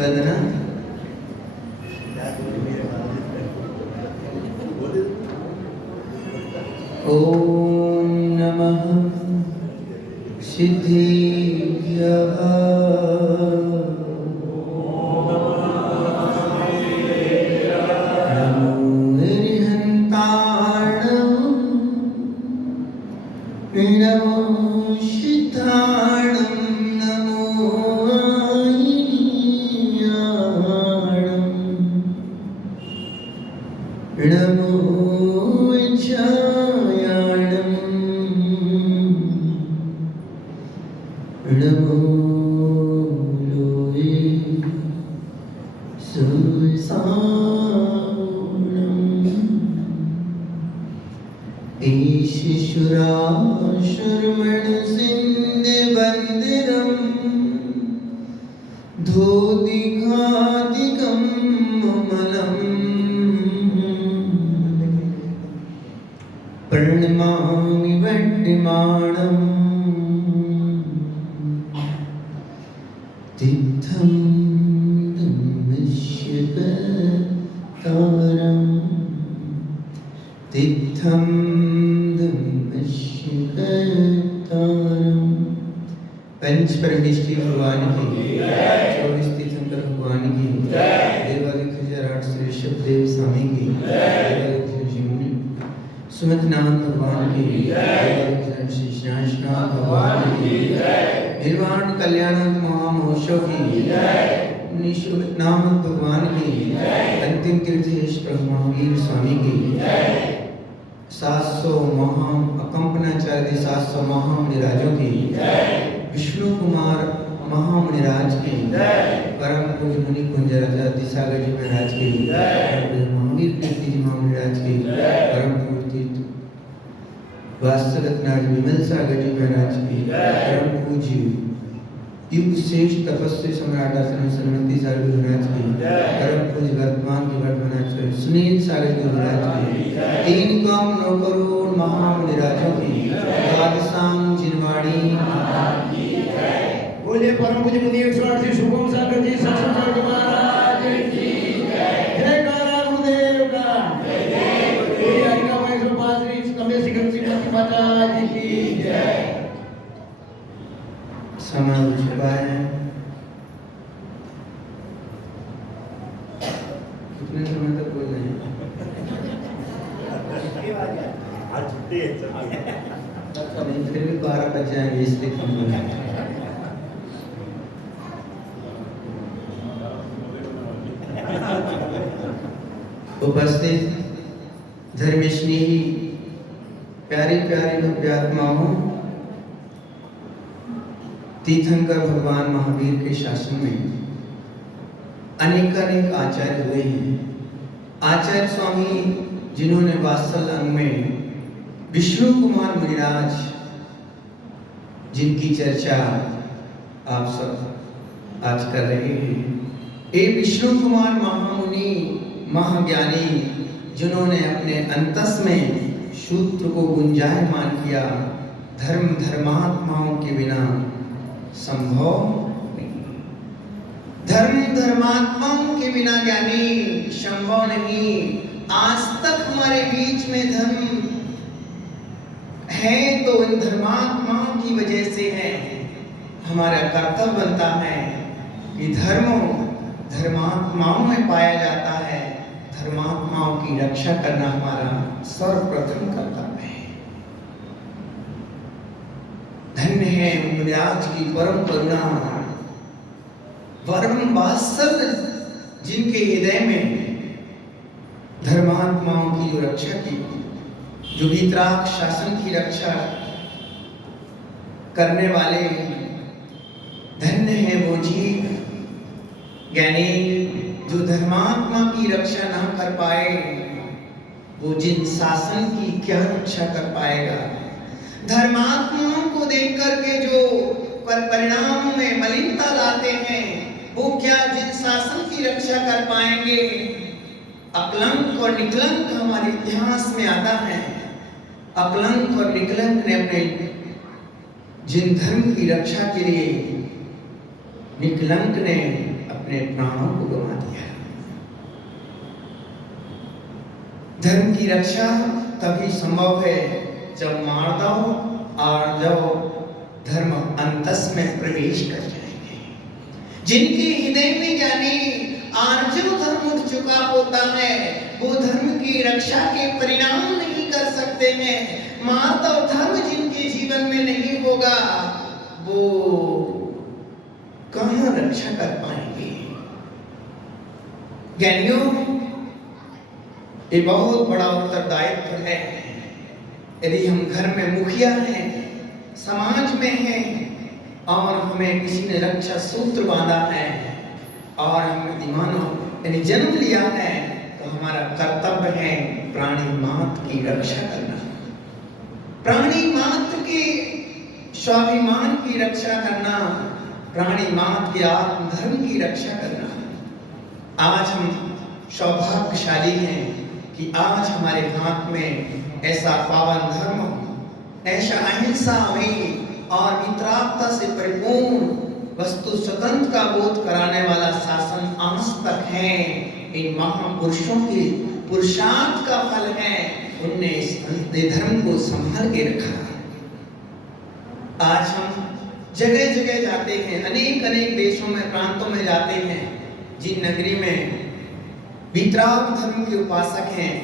वंदना। ओम नमः सिद्धेभ्यः। नमो हरिहन्ताणं, नमो सिद्धाणं, नमो आयियाणं, नमो वज्रायाणं, नमो लोये सुरसाणं। ईशुराशुरमणसिन्धुबन्दिरं धोदिघादिकं ममलं प्रणमामि वड्डिमाणं तीर्थं धम्मस्य तारं, तीर्थं धम्मस्य तारं। पंच परमेष्टि भगवान की, 24 तीर्थंकर भगवान की, देवादिक 1008 श्री ऋषभदेव स्वामी की, सुमत नाम भगवान की, श्री शेषनाथ भगवान की, निर्वाण कल्याण महामहोत्सव की, निःशुल्क नाम भगवान की, अंतिम तीर्थेश प्रभु महावीर स्वामी की, 700 महा अकंपनाचार्य 700 महामुनिराजों की, विष्णु कुमार महामुनिराज की, परम पूज्य मुनि कुंज राजा दिसागर जी महाराज की, महावीर कीर्ति जी महामुनिराज की, परम पूज्य वात्सलनाथ विमल सागर जी महाराज की, परम पूज्य युग श्रेष्ठ तपस्वी सम्राट आश्रम सरमती सागर जी महाराज की, परम पूज्य वर्तमान के वर्तमान सुनील सागर जी महाराज की, 3 कम 9 करोड़ महामुनिराजों की, द्वादशांग जिनवाणी बोलिए परम पूज्य मुनि 108 श्री शुभम सागर जी सत्संग महाराज की जय। कारा गुरुदेव का जय। जय हरिका 105 श्री कमलेश श्रीमती माता जी की जय। समय छुपाए कितने समय तक बोल रहे हैं? आज छुट्टी है नहीं, फिर भी 12 बज जाएंगे इसलिए कम बोल रहे हैं। उपस्थित धर्मस्नेही प्यारी प्यारी भव्यात्माओं, तीर्थंकर भगवान महावीर के शासन में अनेकानेक आचार्य हुए हैं। आचार्य स्वामी जिन्होंने वात्सल अंग में विष्णु कुमार मुनिराज, जिनकी चर्चा आप सब आज कर रहे हैं, ये विष्णु कुमार महामुनि महाज्ञानी, जिन्होंने अपने अंतस में सूत्र को गुंजायमान किया, धर्म धर्मात्माओं के बिना संभव नहीं, धर्म धर्मात्माओं के बिना ज्ञानी संभव नहीं। आज तक हमारे बीच में धर्म है तो इन धर्मात्माओं की वजह से है। हमारा कर्तव्य बनता है कि धर्म धर्मात्माओं में पाया जाता है, धर्मात्माओं की रक्षा करना हमारा सर्वप्रथम कर्तव्य है। धन्य है मुनिराज की परम करुणा, परम वात्सल्य, जिनके हृदय में धर्मात्माओं की जो रक्षा की, जो वीतराग शासन की रक्षा करने वाले, धन्य है वो जीव ज्ञानी जो धर्मात्मा की रक्षा ना कर पाए, वो जिन शासन की क्या रक्षा कर पाएगा। धर्मात्माओं को देख करके जो परिणाम में मलिनता लाते हैं, वो क्या जिन शासन की रक्षा कर पाएंगे। अकलंक और निकलंक हमारे इतिहास में आता है। अकलंक और निकलंक ने अपने जिन धर्म की रक्षा के लिए, निकलंक ने अपने अपने प्राणों को गंवा दिया। धर्म की रक्षा तभी संभव है जब मानवता और जब धर्म अंतस में प्रवेश कर जाएंगे। जिनके हृदय में यानी आर्जव धर्म उठ चुका होता है, वो धर्म की रक्षा के परिणाम नहीं कर सकते हैं। मानव धर्म जिनके जीवन में नहीं होगा, वो कहां रक्षा कर पाएंगे? ज्ञानियों, ये बहुत बड़ा उत्तरदायित्व है। यदि हम घर में मुखिया हैं, समाज में हैं और हमें किसी ने रक्षा सूत्र बांधा है और हम मानो यानी जन्म लिया है, तो हमारा कर्तव्य है प्राणी मात्र की रक्षा करना, प्राणी मात्र के स्वाभिमान की रक्षा करना, प्राणी मात्र के आत्मधर्म की रक्षा करना। आज हम सौभाग्यशाली हैं कि आज हमारे हाथ में ऐसा पावन धर्म, ऐसा अहिंसा में और मित्रता से परिपूर्ण वस्तु स्वतंत्र का बोध कराने वाला शासन आज तक है। इन महापुरुषों के पुरुषार्थ का फल है, उनने इस धर्म को संभाल के रखा। आज हम जगह जगह जाते हैं, अनेक अनेक देशों में, प्रांतों में जाते हैं। जिन नगरी में वितराग धर्म के उपासक हैं,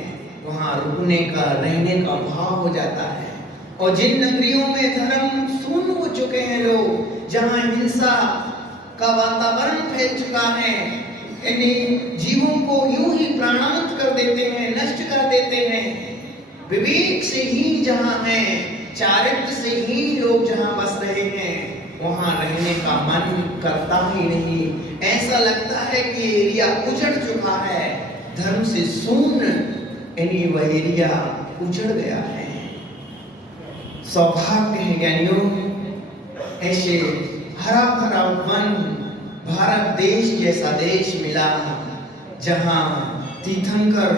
वहाँ रुकने का, रहने का भाव हो जाता है। और जिन नगरियों में धर्म शून्य हो चुके हैं लोग, जहाँ हिंसा का वातावरण फैल चुका है, यानी जीवों को यूं ही प्राणांत कर देते हैं, नष्ट कर देते हैं। विवेक से ही जहाँ है, चारित्र से ही लोग जहाँ बस रहे हैं, वहाँ रहने का मन करता ही नहीं। ऐसा लगता है कि एरिया उजड़ चुका है, धर्म से शून्य यानी वह एरिया उजड़ गया है। सौभाग्य है ज्ञानियों, ऐसे हरा भरा वन, भारत देश जैसा देश मिला, जहाँ तीर्थंकर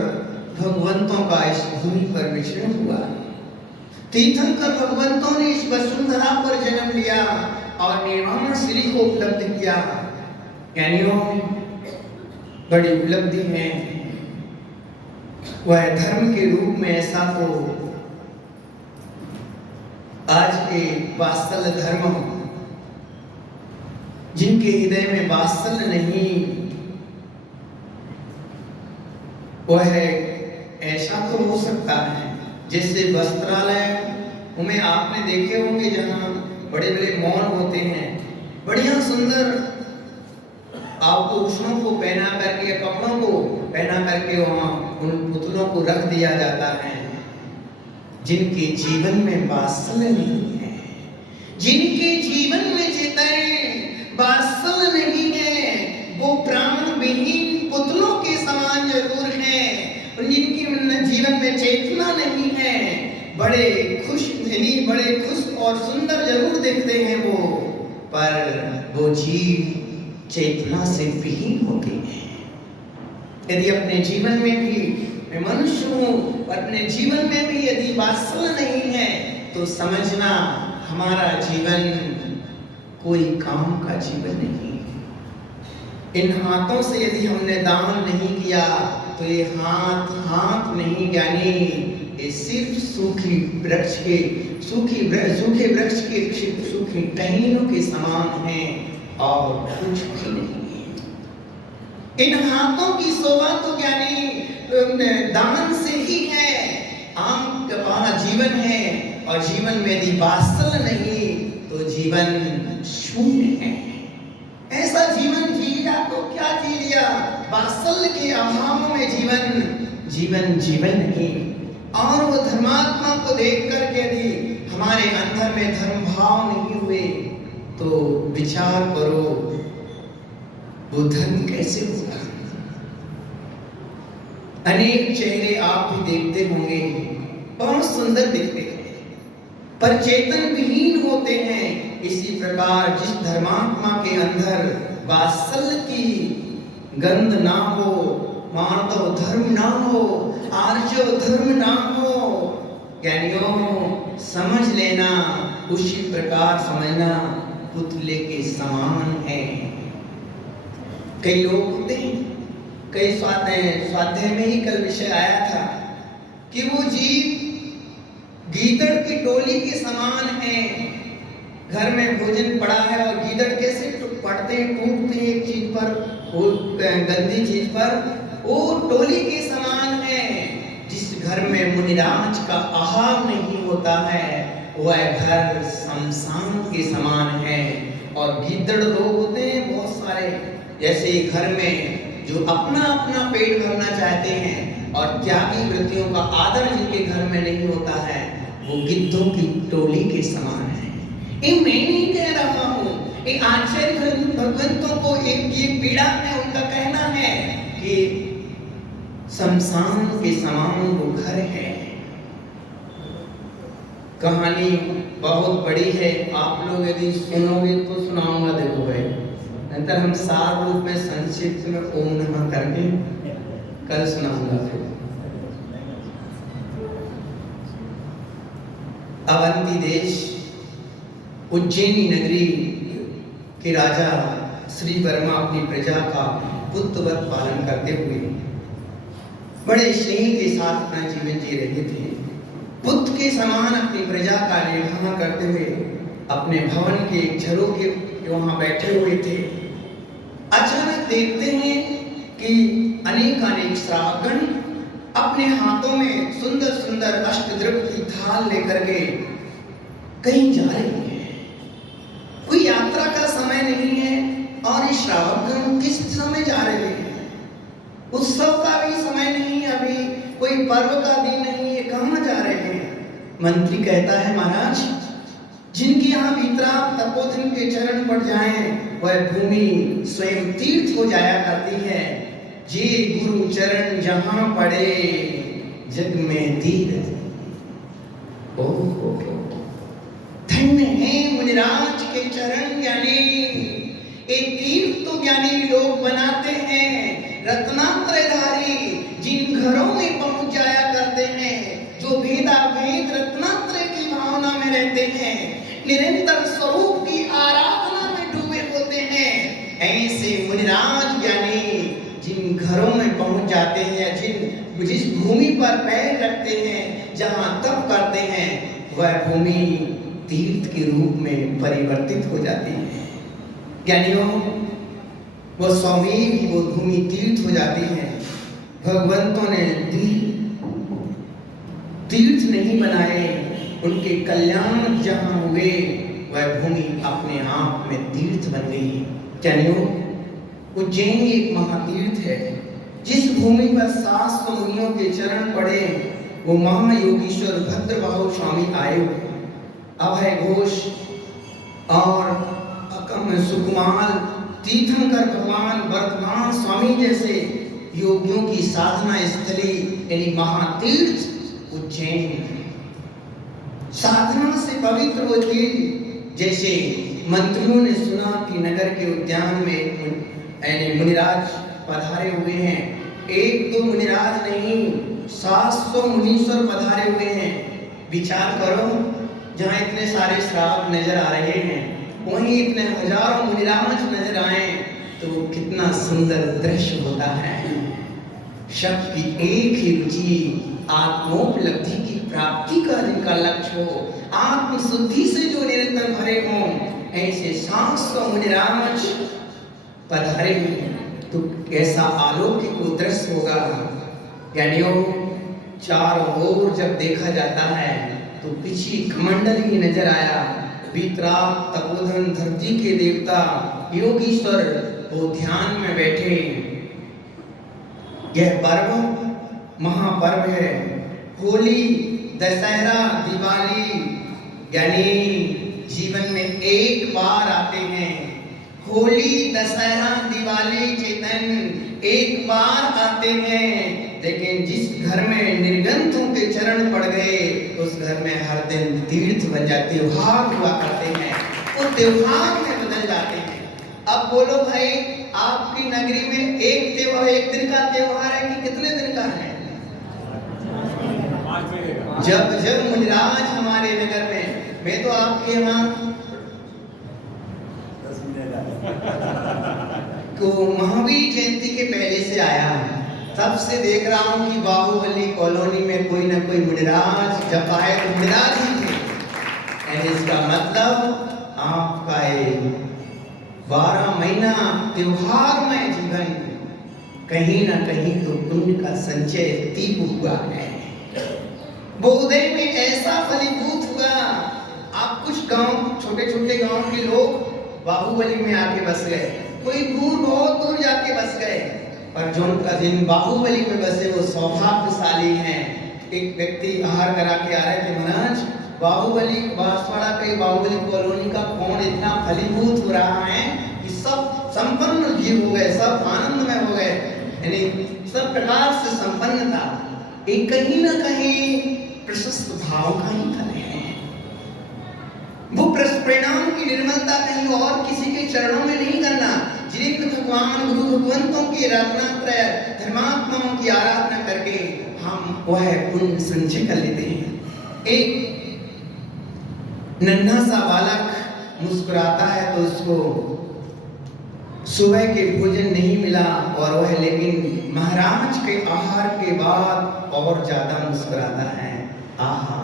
भगवंतों का इस भूमि पर विचरण हुआ। तीर्थंकर भगवंतों ने इस वसुंधरा पर जन्म लिया और निर्वाण श्री को उपलब्ध किया। ज्ञानियों, बड़ी उपलब्धि है। वह धर्म के रूप में ऐसा तो आज के वात्सल्य धर्म, जिनके हृदय में वात्सल्य नहीं, वह ऐसा तो हो सकता है जैसे वस्त्रालय में आपने देखे होंगे, जहाँ बड़े बड़े मॉल होते हैं, बढ़िया सुंदर आभूषणों को पहना करके, कपड़ों को पहना करके वहाँ उन पुतलों को रख दिया जाता है। जिनके जीवन में वात्सल्य नहीं है, जिनके जीवन में चेतन वात्सल्य नहीं है, वो प्राण विहीन पुतलों के समान जरूर हैं। जिनके जीवन में चेतना नहीं है, बड़े खुश और सुंदर जरूर दिखते हैं वो, पर वो जीव चेतना से विहीन होते हैं। यदि अपने जीवन में भी मैं मनुष्य हूँ, अपने जीवन में भी यदि वात्सल्य नहीं है, तो समझना हमारा जीवन कोई काम का जीवन नहीं। इन हाथों से यदि हमने दान नहीं किया, तो ये हाथ नहीं, यानी ये सिर्फ सूखे वृक्ष के सूखी टहनियों के समान हैं और कुछ भी नहीं है। इन हाथों की शोभा तो यानी दान से ही है। आम हमारा जीवन है और जीवन में यदि वात्सल्य नहीं, तो जीवन शून्य है। ऐसा जीवन जी लिया तो क्या जी लिया? वात्सल्य के अभाव में जीवन नहीं। और वो धर्मात्मा को देख करके यदि हमारे अंदर में धर्म भाव नहीं हुए, तो विचार करो वो धर्म कैसे होगा। अनेक चेहरे आप भी देखते होंगे, बहुत सुंदर दिखते हैं, पर चेतन विहीन होते हैं। इसी प्रकार जिस धर्मात्मा के अंदर वात्सल्य की गंध ना हो, मानव धर्म ना हो, आर्जव धर्म ना हो, ज्ञानियों समझ लेना, उसी प्रकार समझना पुतले के समान है। कई लोग होते हैं, कई स्वाध्याय में ही कल विषय आया था कि वो जीव गीदड़ की टोली के समान है। घर में भोजन पड़ा है और गीदड़ कैसे पड़ते हैं, टूटते हैं एक चीज पर, वो गंदी चीज पर, वो टोली के समान है। जिस घर में मुनिराज का आहार नहीं होता है वह घर शमशान के समान है। और गीदड़ लोग होते हैं बहुत सारे, जैसे घर में जो अपना अपना पेट भरना चाहते हैं और त्यागी वृत्तियों का आदर जिनके घर में नहीं होता है, वो गिद्धों की टोली के समान है। ये मैं नहीं कह रहा हूँ, एक आचार्य भगवंतों को एक ये पीड़ा में उनका कहना है कि शमशान के समान वो घर है। कहानी बहुत बड़ी है, आप लोग यदि सुनोगे तो सुनाऊंगा। देखो भाई, नंतर हम सार रूप में संक्षिप्त में ओम नमः करके कल सुनाऊंगा। फिर अवंती देश उज्जैनी नगरी के राजा श्री वर्मा अपनी प्रजा का पुत्रवत पालन करते हुए बड़े स्नेह के साथ अपना जीवन जी रहे थे। पुत्र के समान अपनी प्रजा का निर्वाह करते हुए अपने भवन के झरोखे वहां बैठे हुए थे। अचानक देखते हैं कि अनेक श्रावकगण अपने हाथों में सुंदर सुंदर अष्टद्रव्य की थाल लेकर के कहीं जा रहे हैं। कोई यात्रा का समय नहीं है और ये श्रावकगण किस समय जा रहे हैं? उत्सव का भी समय नहीं है, अभी कोई पर्व का दिन नहीं है, कहां जा रहे हैं? मंत्री कहता है, महाराज, जिनके यहाँ भीतरा तपोधन के चरण पड़ जाएं वह भूमि स्वयं तीर्थ हो जाया करती है। जे गुरु चरण जहां पड़े जग में तीर्थ। धन्य है मुनिराज के चरण, ज्ञानी एक तीर्थ तो ज्ञानी लोग बनाते हैं। रत्नात्रयधारी जिन घरों में पहुंच जाया करते हैं, जो भेदा भेद रत्नात्रय की भावना में रहते हैं, निरंतर स्वरूप की आराधना में डूबे होते हैं, ऐसे मुनिराज ज्ञानी जिन घरों में पहुंच जाते हैं, जिस भूमि पर पैर रखते हैं, जहां तप करते हैं, वह भूमि तीर्थ के रूप में परिवर्तित हो जाती है। ज्ञानियों, वो स्वामी भी वो भूमि तीर्थ हो जाती है। भगवंतों ने तीर्थ नहीं बनाए, उनके कल्याण जहां हुए वह भूमि अपने आप में तीर्थ बन गई। ज्ञानियों, उज्जैन एक महातीर्थ है। जिस भूमि पर 700 मुनियों के चरण पड़े, वो महायोगीश्वर भद्रबाहु स्वामी आए हुए, अभय घोष और अकम सुकुमार तीर्थंकर भगवान वर्धमान स्वामी जैसे योगियों की साधना स्थली यानी महातीर्थ उज्जैन। साधना से पवित्र वो तीर्थ, जैसे मंत्रियों ने सुना कि नगर के उद्यान में मुनिराज पधारे हुए हैं। एक तो मुनिराज नहीं, 700 मुनीश्वर पधारे हुए हैं। विचार करो, जहाँ इतने सारे श्रावक नजर आ रहे हैं, वहीं इतने हजारों मुनिराज नजर आए तो कितना सुंदर दृश्य होता है। सबकी एक ही रुचि आत्मोपलब्धि की प्राप्ति का जिनका लक्ष्य हो, आत्म शुद्धि से जो निरंतर भरे हों, ऐसे 700 मुनिराज पधारे हुए तो कैसा अलौकिक वो दृश्य होगा। ज्ञानियों, चारों ओर जब देखा जाता है तो पिछी कमंडल ही नजर आया। वीतराग तपोधन धरती के देवता योगीश्वर वो ध्यान में बैठे। यह पर्व महापर्व है। होली, दशहरा, दिवाली यानी जीवन में एक बार आते हैं। होली, दशहरा, दिवाली, चेतन एक बार आते हैं, लेकिन जिस घर में निर्गंथों के चरण पड़ गए उस घर में हर दिन तीर्थ बन जाते, त्योहार हुआ करते हैं, वो त्योहार में बदल जाते हैं। अब बोलो भाई, आपकी नगरी में एक त्योहार, एक दिन का त्योहार है कि कितने दिन का है? जब जब मुनिराज हमारे नगर में, मैं तो आपके यहाँ को महावीर जयंती के पहले से आया, तब से देख रहा हूँ कि बाहुबली कॉलोनी में कोई ना कोई मुनिराज, जब आए तो मुनिराज ही थे। यानी इसका मतलब आपका ये 12 महीना त्योहारमय जीवन कहीं ना कहीं तो पुण्य का संचय तीव्र हुआ है। बोधय में ऐसा फलीभूत हुआ, आप कुछ गांव, छोटे छोटे गांव के लोग बाहुबली में आके बस गए, कोई दूर, बहुत दूर जाके बस गए, पर जिन बाहुबली में बसे वो सौभाग्यशाली हैं। एक व्यक्ति आहार करा के आ रहे थे, महाराज बाहुबली बांसवाड़ा के बाहुबली कॉलोनी का कौन इतना फलीभूत हो रहा है कि सब संपन्न जीव हो गए, सब आनंदमय हो गए, यानी सब प्रकार से संपन्न था। एक कहीं ना कहीं प्रशस्त भाव का ही फल है। वो परिणाम की निर्मलता कहीं और किसी के चरणों में नहीं करना। जिन भगवान गुरु भगवंतों की रत्नात्रय धर्मात्माओं की आराधना करके हम वह पुण्य संचय कर लेते हैं। एक नन्हा सा बालक मुस्कुराता है तो उसको सुबह के भोजन नहीं मिला, और वह लेकिन महाराज के आहार के बाद और ज्यादा मुस्कुराता है। आहा,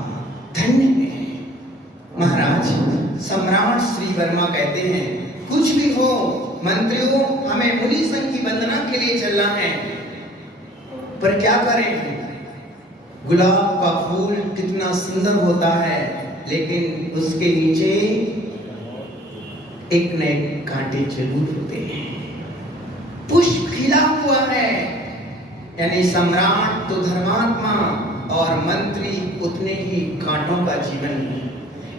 धन्य है महाराज। सम्राट श्री वर्मा कहते हैं, कुछ भी हो मंत्रियों, हमें मुनि संघ की वंदना के लिए चलना है, पर क्या करें? गुलाब का फूल कितना सुंदर होता है, लेकिन उसके नीचे एक न एक कांटे जरूर होते हैं। पुष्प खिला हुआ है, यानी सम्राट तो धर्मात्मा और मंत्री उतने ही कांटों का जीवन।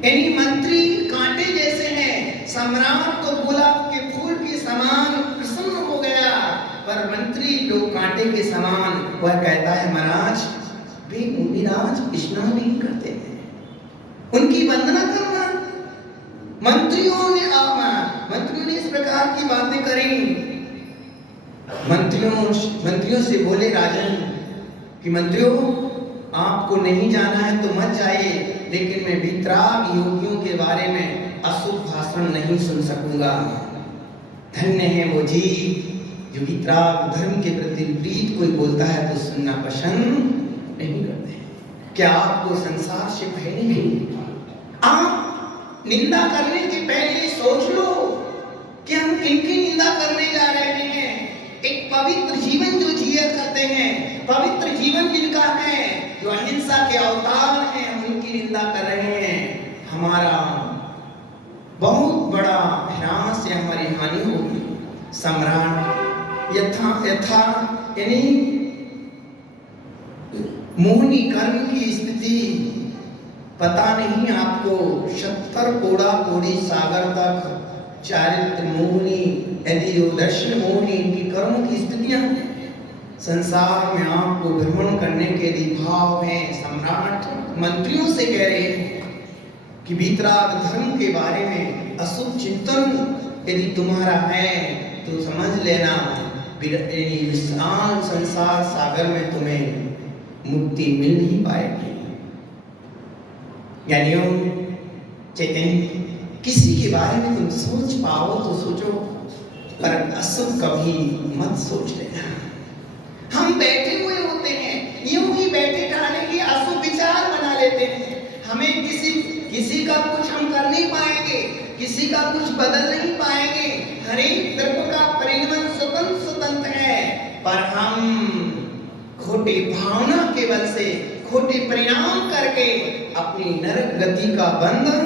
यानी मंत्री कांटे जैसे हैं, सम्राट तो गुलाब के फूल के समान प्रसन्न हो गया, पर मंत्री जो कांटे के समान, वह कहता है महाराज वे मुनिराज स्नान नहीं करते हैं, उनकी वंदना करना। मंत्रियों ने इस प्रकार की बातें करी। मंत्रियों से बोले राजन कि मंत्रियों, आपको नहीं जाना है तो मत जाइए, लेकिन मैं वितराग योगियों के बारे में अशुभ भाषण नहीं सुन सकूंगा। धन्य है वो जीव जो वितराग धर्म के प्रति विपरीत कोई बोलता है तो सुनना पसंद नहीं करते। क्या आपको संसार से भय नहीं? आप निंदा करने के पहले सोच लो कि हम किनकी निंदा करने जा रहे हैं। एक पवित्र जीवन जो जिया करते हैं, पवित्र जीवन जिनका है, जो अहिंसा के अवतार हैं, हम उनकी निंदा कर रहे हैं। हमारा बहुत बड़ा ह्रास या हमारी हानि होगी। सम्राट यथा यानी मोहनी कर्म की स्थिति पता नहीं आपको, 70 कोड़ा कोड़ी सागर तक चारित्र मोहनी, यदि जो दर्शन मोहनी इनकी कर्मों की स्थितियां संसार में आपको भ्रमण करने के लिए भाव हैं। सम्राट मंत्रियों से कह रहे हैं कि वितराग धर्म के बारे में अशुभ चिंतन यदि तुम्हारा है तो समझ लेना, विशाल संसार सागर में तुम्हें मुक्ति मिल नहीं पाएगी। यानी चैतन्य, किसी के बारे में तुम सोच पाओ तो सोचो, पर अशुभ कभी मत सोच लेना। हम बैठे हुए होते हैं, यूं ही बैठे ठाने की अशुभ विचार बना लेते हैं। हमें किसी का कुछ हम कर नहीं पाएंगे, किसी का कुछ बदल नहीं पाएंगे। हर एक तरफ का परिणाम स्वतंत्र है, पर हम खोटी भावना के बल से, खोटे परिणाम करके अपनी नरक गति का बंधन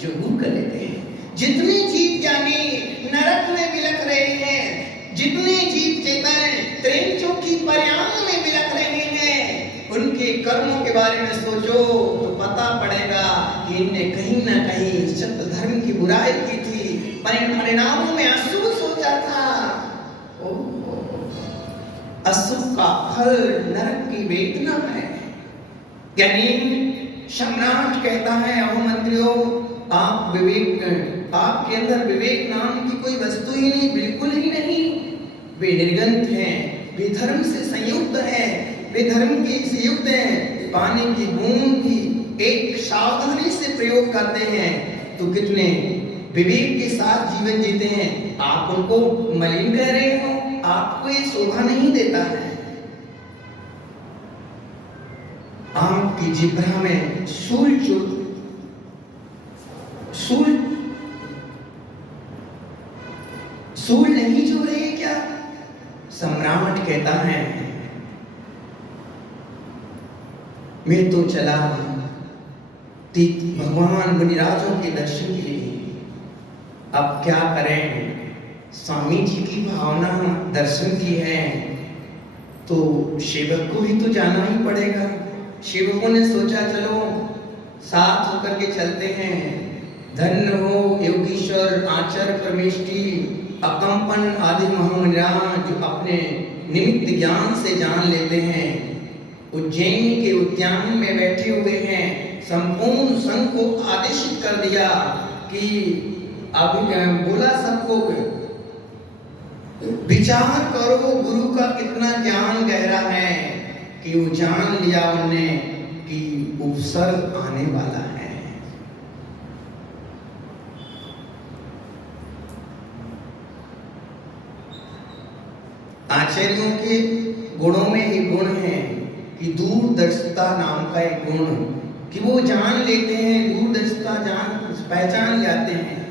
जरूर कर लेते हैं। जितने जीव जाने नरक में बिलख रहे हैं, जितने जीव चेतन त्रेंचों की पर्याय में बिलख रहे हैं, उनके कर्मों के बारे में सोचो तो पता पड़ेगा कि इनने कहीं ना कहीं सत्य धर्म की बुराई की थी, परिणामों में अशुभ सोचा था। अशुभ का फल नरक की वेदना है। यानी सम्राट कहता है, अहो मंत्रियों, आपके अंदर विवेक नाम की कोई वस्तु ही नहीं, बिल्कुल ही नहीं। वे निर्गंथ हैं, वे धर्म से संयुक्त हैं, वे धर्म की संयुक्त हैं। पानी की बूंद भी एक सावधानी से प्रयोग करते हैं तो कितने विवेक के साथ जीवन जीते हैं, आप उनको मलिन कह रहे हो, आपको ये शोभा नहीं देता है। आपकी जिह्वा में सूल नहीं चो रहे क्या? सम्राट कहता है मैं तो चला भगवान मुनिराजों के दर्शन के लिए, अब क्या करें? स्वामी जी की भावना दर्शन की है तो सेवक को भी तो जाना ही पड़ेगा। सेवकों ने सोचा चलो साथ होकर के चलते हैं। धन्य हो योगीश्वर आचार्य परमेष्टि अकंपन आदि महामुनिराज जो अपने निमित्त ज्ञान से जान लेते हैं, उज्जैन के उद्यान में बैठे हुए हैं। संपूर्ण संघ को आदेशित कर दिया कि अभी बोला सबको विचार करो गुरु का कितना ज्ञान गहरा है, कि वो जान लिया उन्होंने कि उपसर्ग आने वाला है। आचार्यों के गुणों में एक गुण है कि दूरदर्शिता नाम का एक गुण, कि वो जान लेते हैं, दूरदर्शिता पहचान जाते हैं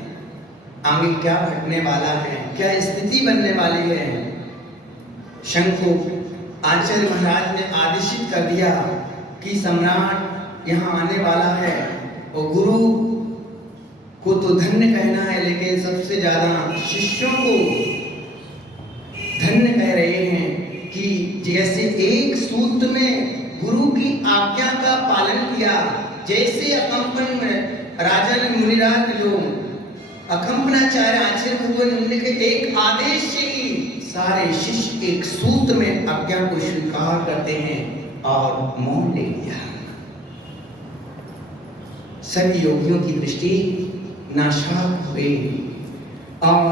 आगे क्या घटने वाला है, क्या स्थिति बनने वाली है। शंखो आचार्य महाराज ने आदेशित कर दिया कि सम्राट यहाँ आने वाला है, और गुरु को तो धन्य कहना है, लेकिन सबसे ज्यादा शिष्यों को धन्य कह रहे हैं कि जैसे एक सूत्र में गुरु की आज्ञा का पालन किया, जैसे अकंपन में राजा ने मुनिराज जो अकंपनाचार्य आचार्य भगवान उनके एक आदेश से ही सारे शिष्य एक सूत्र में आज्ञा को स्वीकार करते हैं और मौन ले लिया। सभी योगियों की दृष्टि नाशाक हुई और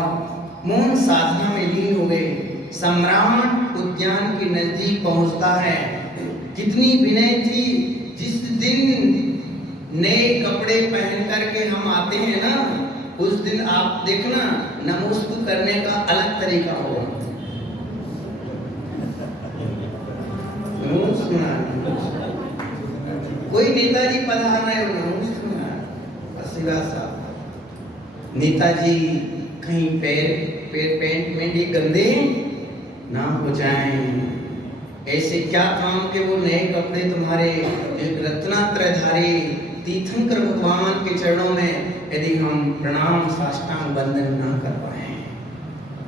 मौन साधना में लीन हो गए। सम्राट उद्यान के नजदीक पहुंचता है। कितनी विनय थी, जिस दिन नए कपड़े पहन करके हम आते हैं ना, उस दिन आप देखना नमोस्तु करने का अलग तरीका होगा। कोई नेताजी पधार रहे हो, नेताजी कहीं पैर पेंट में भी गंदे ना हो जाएं। ऐसे क्या काम के वो नए कपड़े तुम्हारे रत्नात्रयधारी तीर्थंकर भगवान के चरणों में यदि हम प्रणाम साष्टांग वंदन ना कर पाए।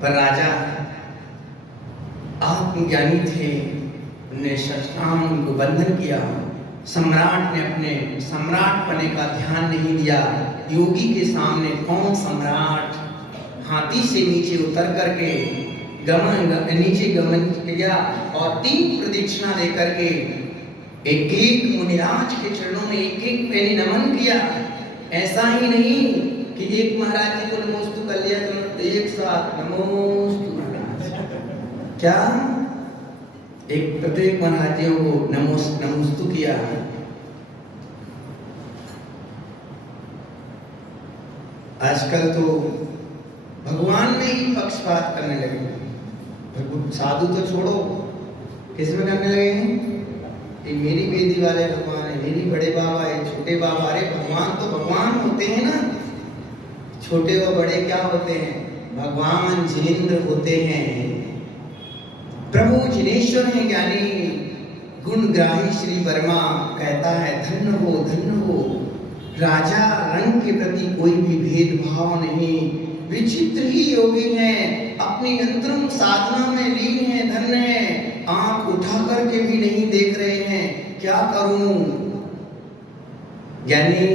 पर राजा आत्मज्ञानी थे, उन्हें साष्टांग को वंदन किया। सम्राट ने अपने सम्राट पने का ध्यान नहीं दिया। योगी के सामने कौन सम्राट, हाथी से नीचे उतर करके नीचे गमन किया और 3 प्रदक्षिणा देकर के एक एक मुनिराज के चरणों में एक एक मैंने नमन किया। ऐसा ही नहीं कि एक महाराज जी को नमोस्तु कर लिया तो एक साथ नमोस्तु महाराज, क्या एक प्रत्येक महाराजियों को नमोस्तु किया। आजकल तो भगवान में ही पक्षपात करने लगे। साधु तो छोड़ो, किसमें करने लगे हैं? ये मेरी बेदी वाले भगवान है, मेरी बड़े बाबा है, छोटे बाबा। अरे भगवान तो भगवान होते हैं ना, छोटे व बड़े क्या होते हैं? भगवान जिनेंद्र होते हैं, प्रभु जिनेश्वर हैं ज्ञानी। गुणग्राही श्री वर्मा कहता है धन्य हो राजा, रंग के प्रति कोई भी भेदभाव नहीं। विचित्र ही योगी हैं, अपनी अंतरंग साधना में लीन है, धन्य है। आंख उठा करके भी नहीं देख रहे हैं, क्या करूं? यानी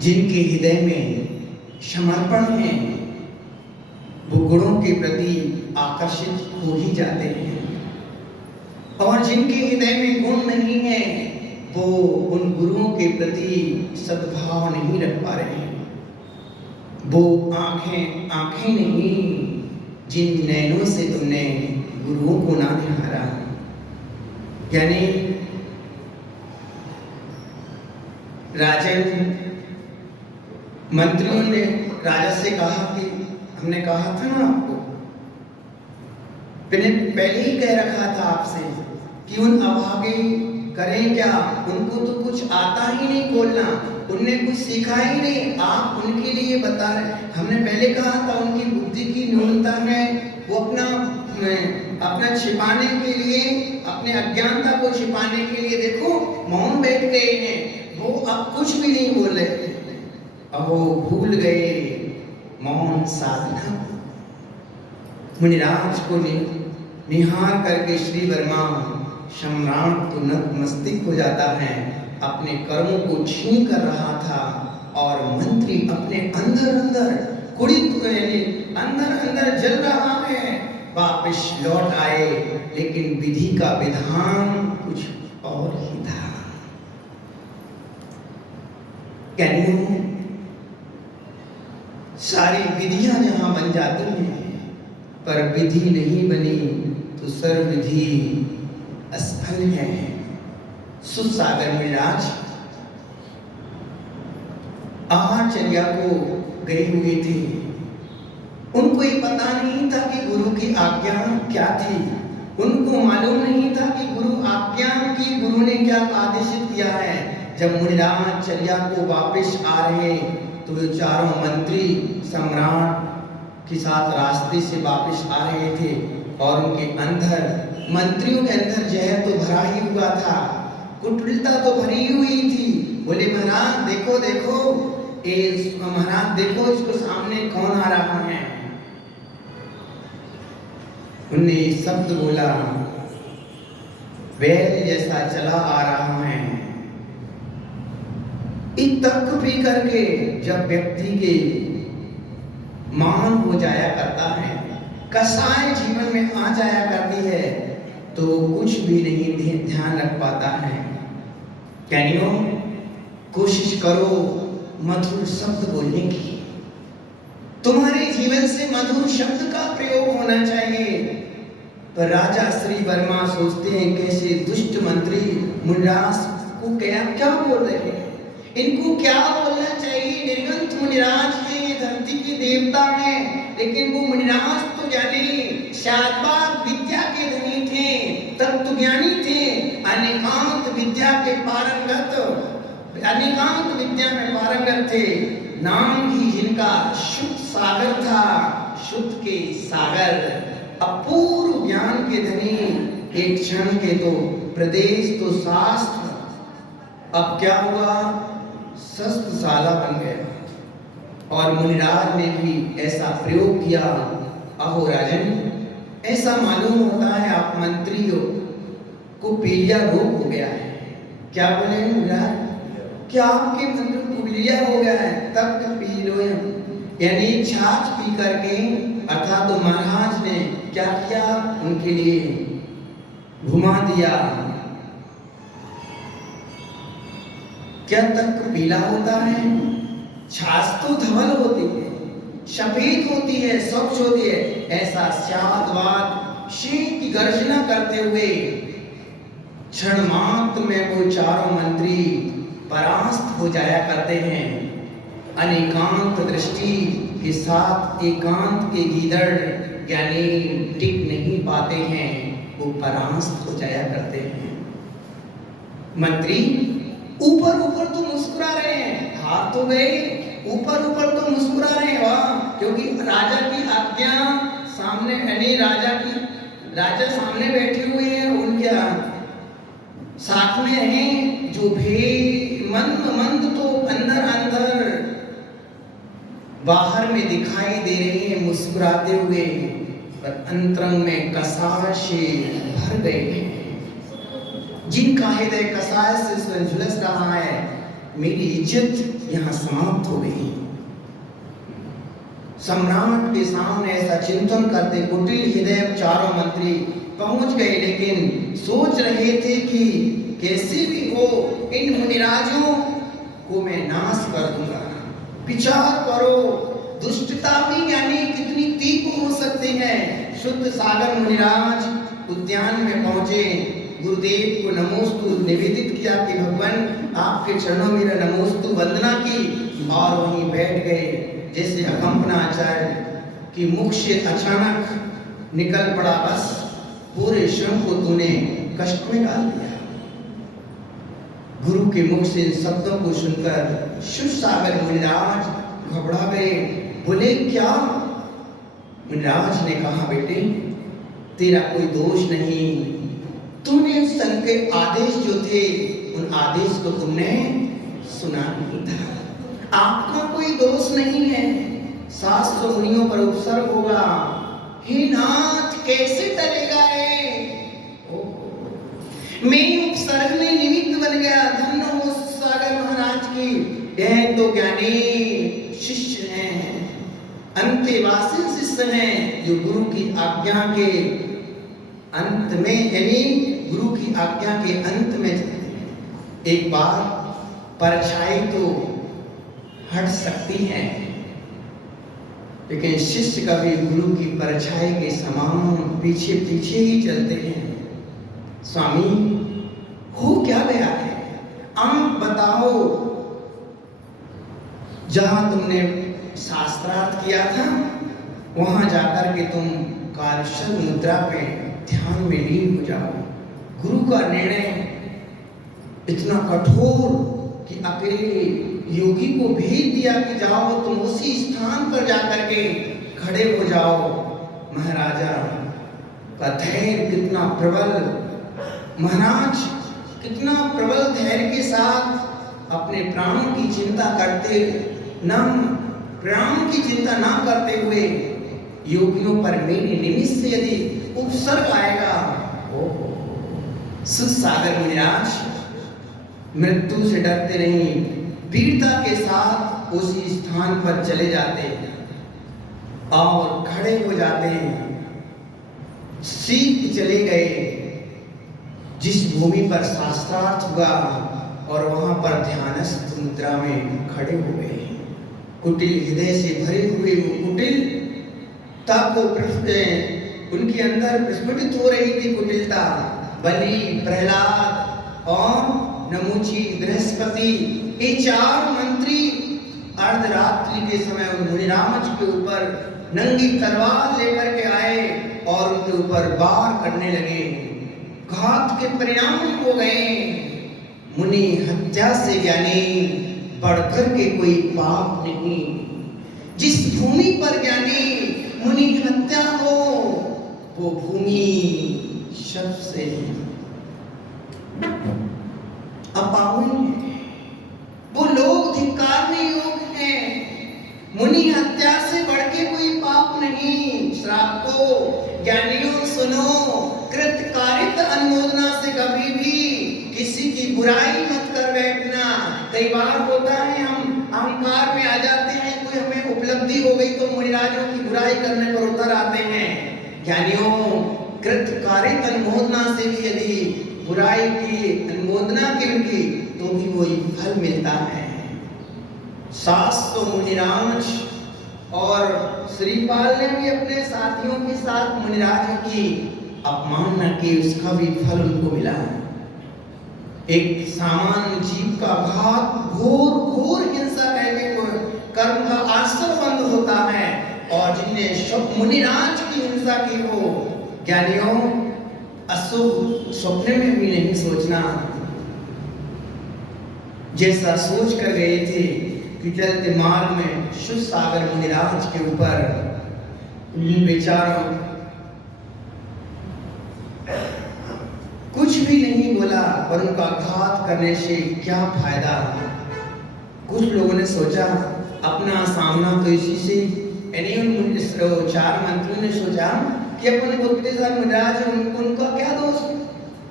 जिनके हृदय में समर्पण है, वो गुणों के प्रति आकर्षित हो ही जाते हैं, और जिनके हृदय में गुण नहीं है वो उन गुरुओं के प्रति सद्भाव नहीं रख पा रहे हैं। वो आंखें नहीं जिन नैनों से तुमने गुरुओं को ना निहारा, यानी राजन मंत्रियों ने राजा से कहा कि हमने कहा था ना आपको, पहले ही कह रखा था आपसे कि उन अभागे करें क्या, उनको तो कुछ आता ही नहीं बोलना, उनने कुछ सीखा ही नहीं, आप उनके लिए बता रहे। हमने पहले कहा था उनकी बुद्धि की न्यूनता है, वो अपना छिपाने के लिए, अपने अज्ञानता को छिपाने के लिए देखो मौन बैठ गए हैं, वो अब कुछ भी नहीं बोल रहे। अहो भूल गए मौन साधना। मुनिराज को निहार करके श्री वर्मा सम्राट तो नतमस्तक हो जाता है, अपने कर्मों को छीन कर रहा था और मंत्री अपने अंदर अंदर कुड़ित अंदर अंदर जल रहा है। वापस लौट आए, लेकिन विधि का विधान कुछ और ही था। यानी सारी विधियां जहां बन जाती हैं, पर विधि नहीं बनी तो सर्वविधि असफल है। सुसागर मिराज आहारचर्या को गए हुए थे, उनको ये पता नहीं था कि गुरु की आज्ञा क्या थी, उनको मालूम नहीं था कि गुरु आज्ञा की गुरु ने क्या आदेशित किया है। जब मुनिराज चर्या को वापस आ रहे तो वे चारों मंत्री सम्राट के साथ रास्ते से वापस आ रहे थे और उनके अंदर, मंत्रियों के अंदर जहर तो भरा ही हुआ था, कुटिलता तो भरी हुई थी। बोले महाराज देखो देखो, महाराज देखो इसको सामने कौन आ रहा है। उनने शब्द बोला, बैल जैसा चला आ रहा है। तक पी करके जब व्यक्ति के मान हो जाया करता है, कसाय जीवन में आ जाया करती है, तो कुछ भी नहीं ध्यान रख पाता है। कैनियो कोशिश करो मधुर शब्द बोलने की, तुम्हारे जीवन से मधुर शब्द का प्रयोग होना चाहिए। पर राजा श्री वर्मा सोचते हैं कैसे दुष्ट मंत्री मुनिराज को क्या बोल रहे हैं, इनको क्या बोलना चाहिए। निर्गंत मुनिराज है, ये धरती के देवता हैं, लेकिन वो मुनिराज तो ज्ञानी शादबाद विद्या के धनी थे, तत्व ज्ञानी थे, अनेकांत विद्या के पारंगत, अनेकांत विद्या में पारंगत थे। नाम ही जिनका शुद्ध सागर था, शुद्ध के सागर, अपूर्व ज्ञान के धनी, एक क्षण के तो प्रदेश तो शास्त्र, अब क्या हुआ, शस्त्रशाला बन गया। और मुनिराज ने भी ऐसा प्रयोग किया। अहो राजन, ऐसा मालूम होता है आप मंत्रियों को पीलिया रोग हो गया है। क्या बोले मुनिराज, क्या आपके मंत्री को पीलिया हो गया है, तब पी लो, यानी छाछ पी करके, अर्थात तो महाराज ने क्या किया, उनके लिए घुमा दिया। क्या तक पीला होता है, छाछ तो धवल होती है, सफेद होती है, स्वच्छ होती है। ऐसा शादवाद शेर की गर्जना करते हुए क्षण मात्र में वो चारों मंत्री परास्त हो जाया करते हैं। अनेकांत दृष्टि के साथ एकांत के गीदड़ यानी टिक नहीं पाते हैं, वो परास्त हो जाया करते हैं। मंत्री ऊपर ऊपर तो मुस्कुरा रहे हैं, हाथ तो गए, ऊपर ऊपर तो मुस्कुरा रहे हैं, वाह, क्योंकि राजा की आज्ञा सामने, यानी राजा सामने बैठे हुए हैं, उनके साथ में हैं, जो भी मंद मंद तो अंदर अंदर बाहर में दिखाई दे रहे हैं मुस्कुराते हुए, पर अंतरंग में कसाय से भर गए हैं। जिनका हृदय कसाय से झुलस रहा है, मेरी इज्जत यहाँ समाप्त हो गई। सम्राट के सामने ऐसा चिंतन करते कुटिल हृदय चारों मंत्री पहुंच गए, लेकिन सोच रहे थे कि कैसे भी हो इन मुनिराजों को मैं नाश कर दूंगा। विचार करो, दुष्टता भी यानी कितनी तीव्र हो सकती है। शुद्ध सागर मुनिराज उद्यान में पहुंचे, गुरुदेव को नमोस्तु निवेदित किया कि भगवान आपके चरणों में मेरा नमोस्तु वंदना की और वहीं बैठ गए। जैसे अकंपनाचार्य की मुख से अचानक निकल पड़ा, बस पूरे श्रम को तूने कष्ट में डाल दिया। गुरु के मुख से इन शब्दों को सुनकर शिव सागर मुनिराज घबरा गए। बोले क्या? मुनिराज ने कहा बेटे तेरा कोई दोष नहीं, तूने संघ के आदेश जो थे उन आदेश को तुमने सुना नहीं था। आपका कोई दोष नहीं है, 700 मुनियों पर उपसर्ग होगा। हे नाथ कैसे टलेगा ये? मैं उपसर्ग में निमित्त बन गया। धन्य हो सागर महाराज की, यह तो ज्ञानी शिष्य हैं, अंतेवासी शिष्य हैं जो गुरु की आज्ञा के अंत में, यानी गुरु की आज्ञा के अंत में एक बार परछाई तो हट सकती है, लेकिन शिष्य कभी गुरु की परछाई के समान पीछे पीछे ही चलते हैं। स्वामी हो क्या गया है? आप बताओ, जहां तुमने शास्त्रार्थ किया था वहां जाकर के तुम कार्यशल मुद्रा पे ध्यान में लीन हो जाओ। गुरु का निर्णय इतना कठोर कि अकेले योगी को भेज दिया कि जाओ तुम उसी स्थान पर जाकर के खड़े हो जाओ। महाराजा का धैर्य कितना प्रबल, महाराज कितना प्रबल धैर्य के साथ अपने प्राणों की चिंता करते प्राणों की चिंता ना करते हुए योगियों पर मेरे निमित्त से यदि उपसर्ग आएगा, सागर मुनिराज मृत्यु से डरते नहीं, वीरता के साथ उसी स्थान पर चले जाते और खड़े हो जाते हैं। सीख चले गए जिस भूमि पर शास्त्रार्थ हुआ और वहां पर ध्यानस्थ मुद्रा में खड़े हो गए। कुटिल हृदय से भरे हुए वो कुटिलता को उनके अंदर प्रस्फुटित हो रही थी। कुटिलता बलि, प्रहलाद और नमूची बृहस्पति, ये 4 मंत्री अर्धरात्रि के समय उन मुनिराज के ऊपर नंगी तलवार लेकर के आए और उनके ऊपर वार करने लगे। घात के परिणाम हो गए। मुनि हत्या से ज्ञानी बढ़कर के कोई पाप नहीं। जिस भूमि पर ज्ञानी मुनि हत्या हो वो भूमि शब्द से अपावन है, वो लोग धिक्कारने योग्य हैं। मुनि हत्या से बढ़ के कोई पाप नहीं। श्राप को ज्ञानियों सुनो, कृतकारित अनुमोदना से कभी भी किसी की बुराई मत कर बैठना। कई बार होता है हम अहंकार में आ जाते हैं, कोई हमें उपलब्धि हो गई तो मुनिराजों की बुराई करने पर उतर आते हैं। ज्ञानियों कृतकारित अनुमोदना से भी यदि बुराई की अनुमोदना की उनकी तो भी वही फल मिलता है। 700 मुनिराज और श्रीपाल ने भी अपने साथियों के साथ मुनिराजों की अपमानना की, उसका भी फल उनको मिला। एक सामान्य जीव का घात घोर घोर हिंसा कहने को कर्म का आश्रय बंद होता है, और जिनने मुनिराज की हिंसा की हो ज्ञानियों अशुभ स्वप्न में भी नहीं सोचना। जैसा सोच कर गए थे कि चलते मार्ग में शिव सागर मुनिराज के ऊपर बेचारों कुछ भी नहीं बोला, पर उनका घात करने से क्या फायदा। कुछ लोगों ने सोचा अपना सामना तो इसी से, यानी 4 मंत्रियों ने सोचा कि अपने पुत्र मुनिराज उनका क्या दोष,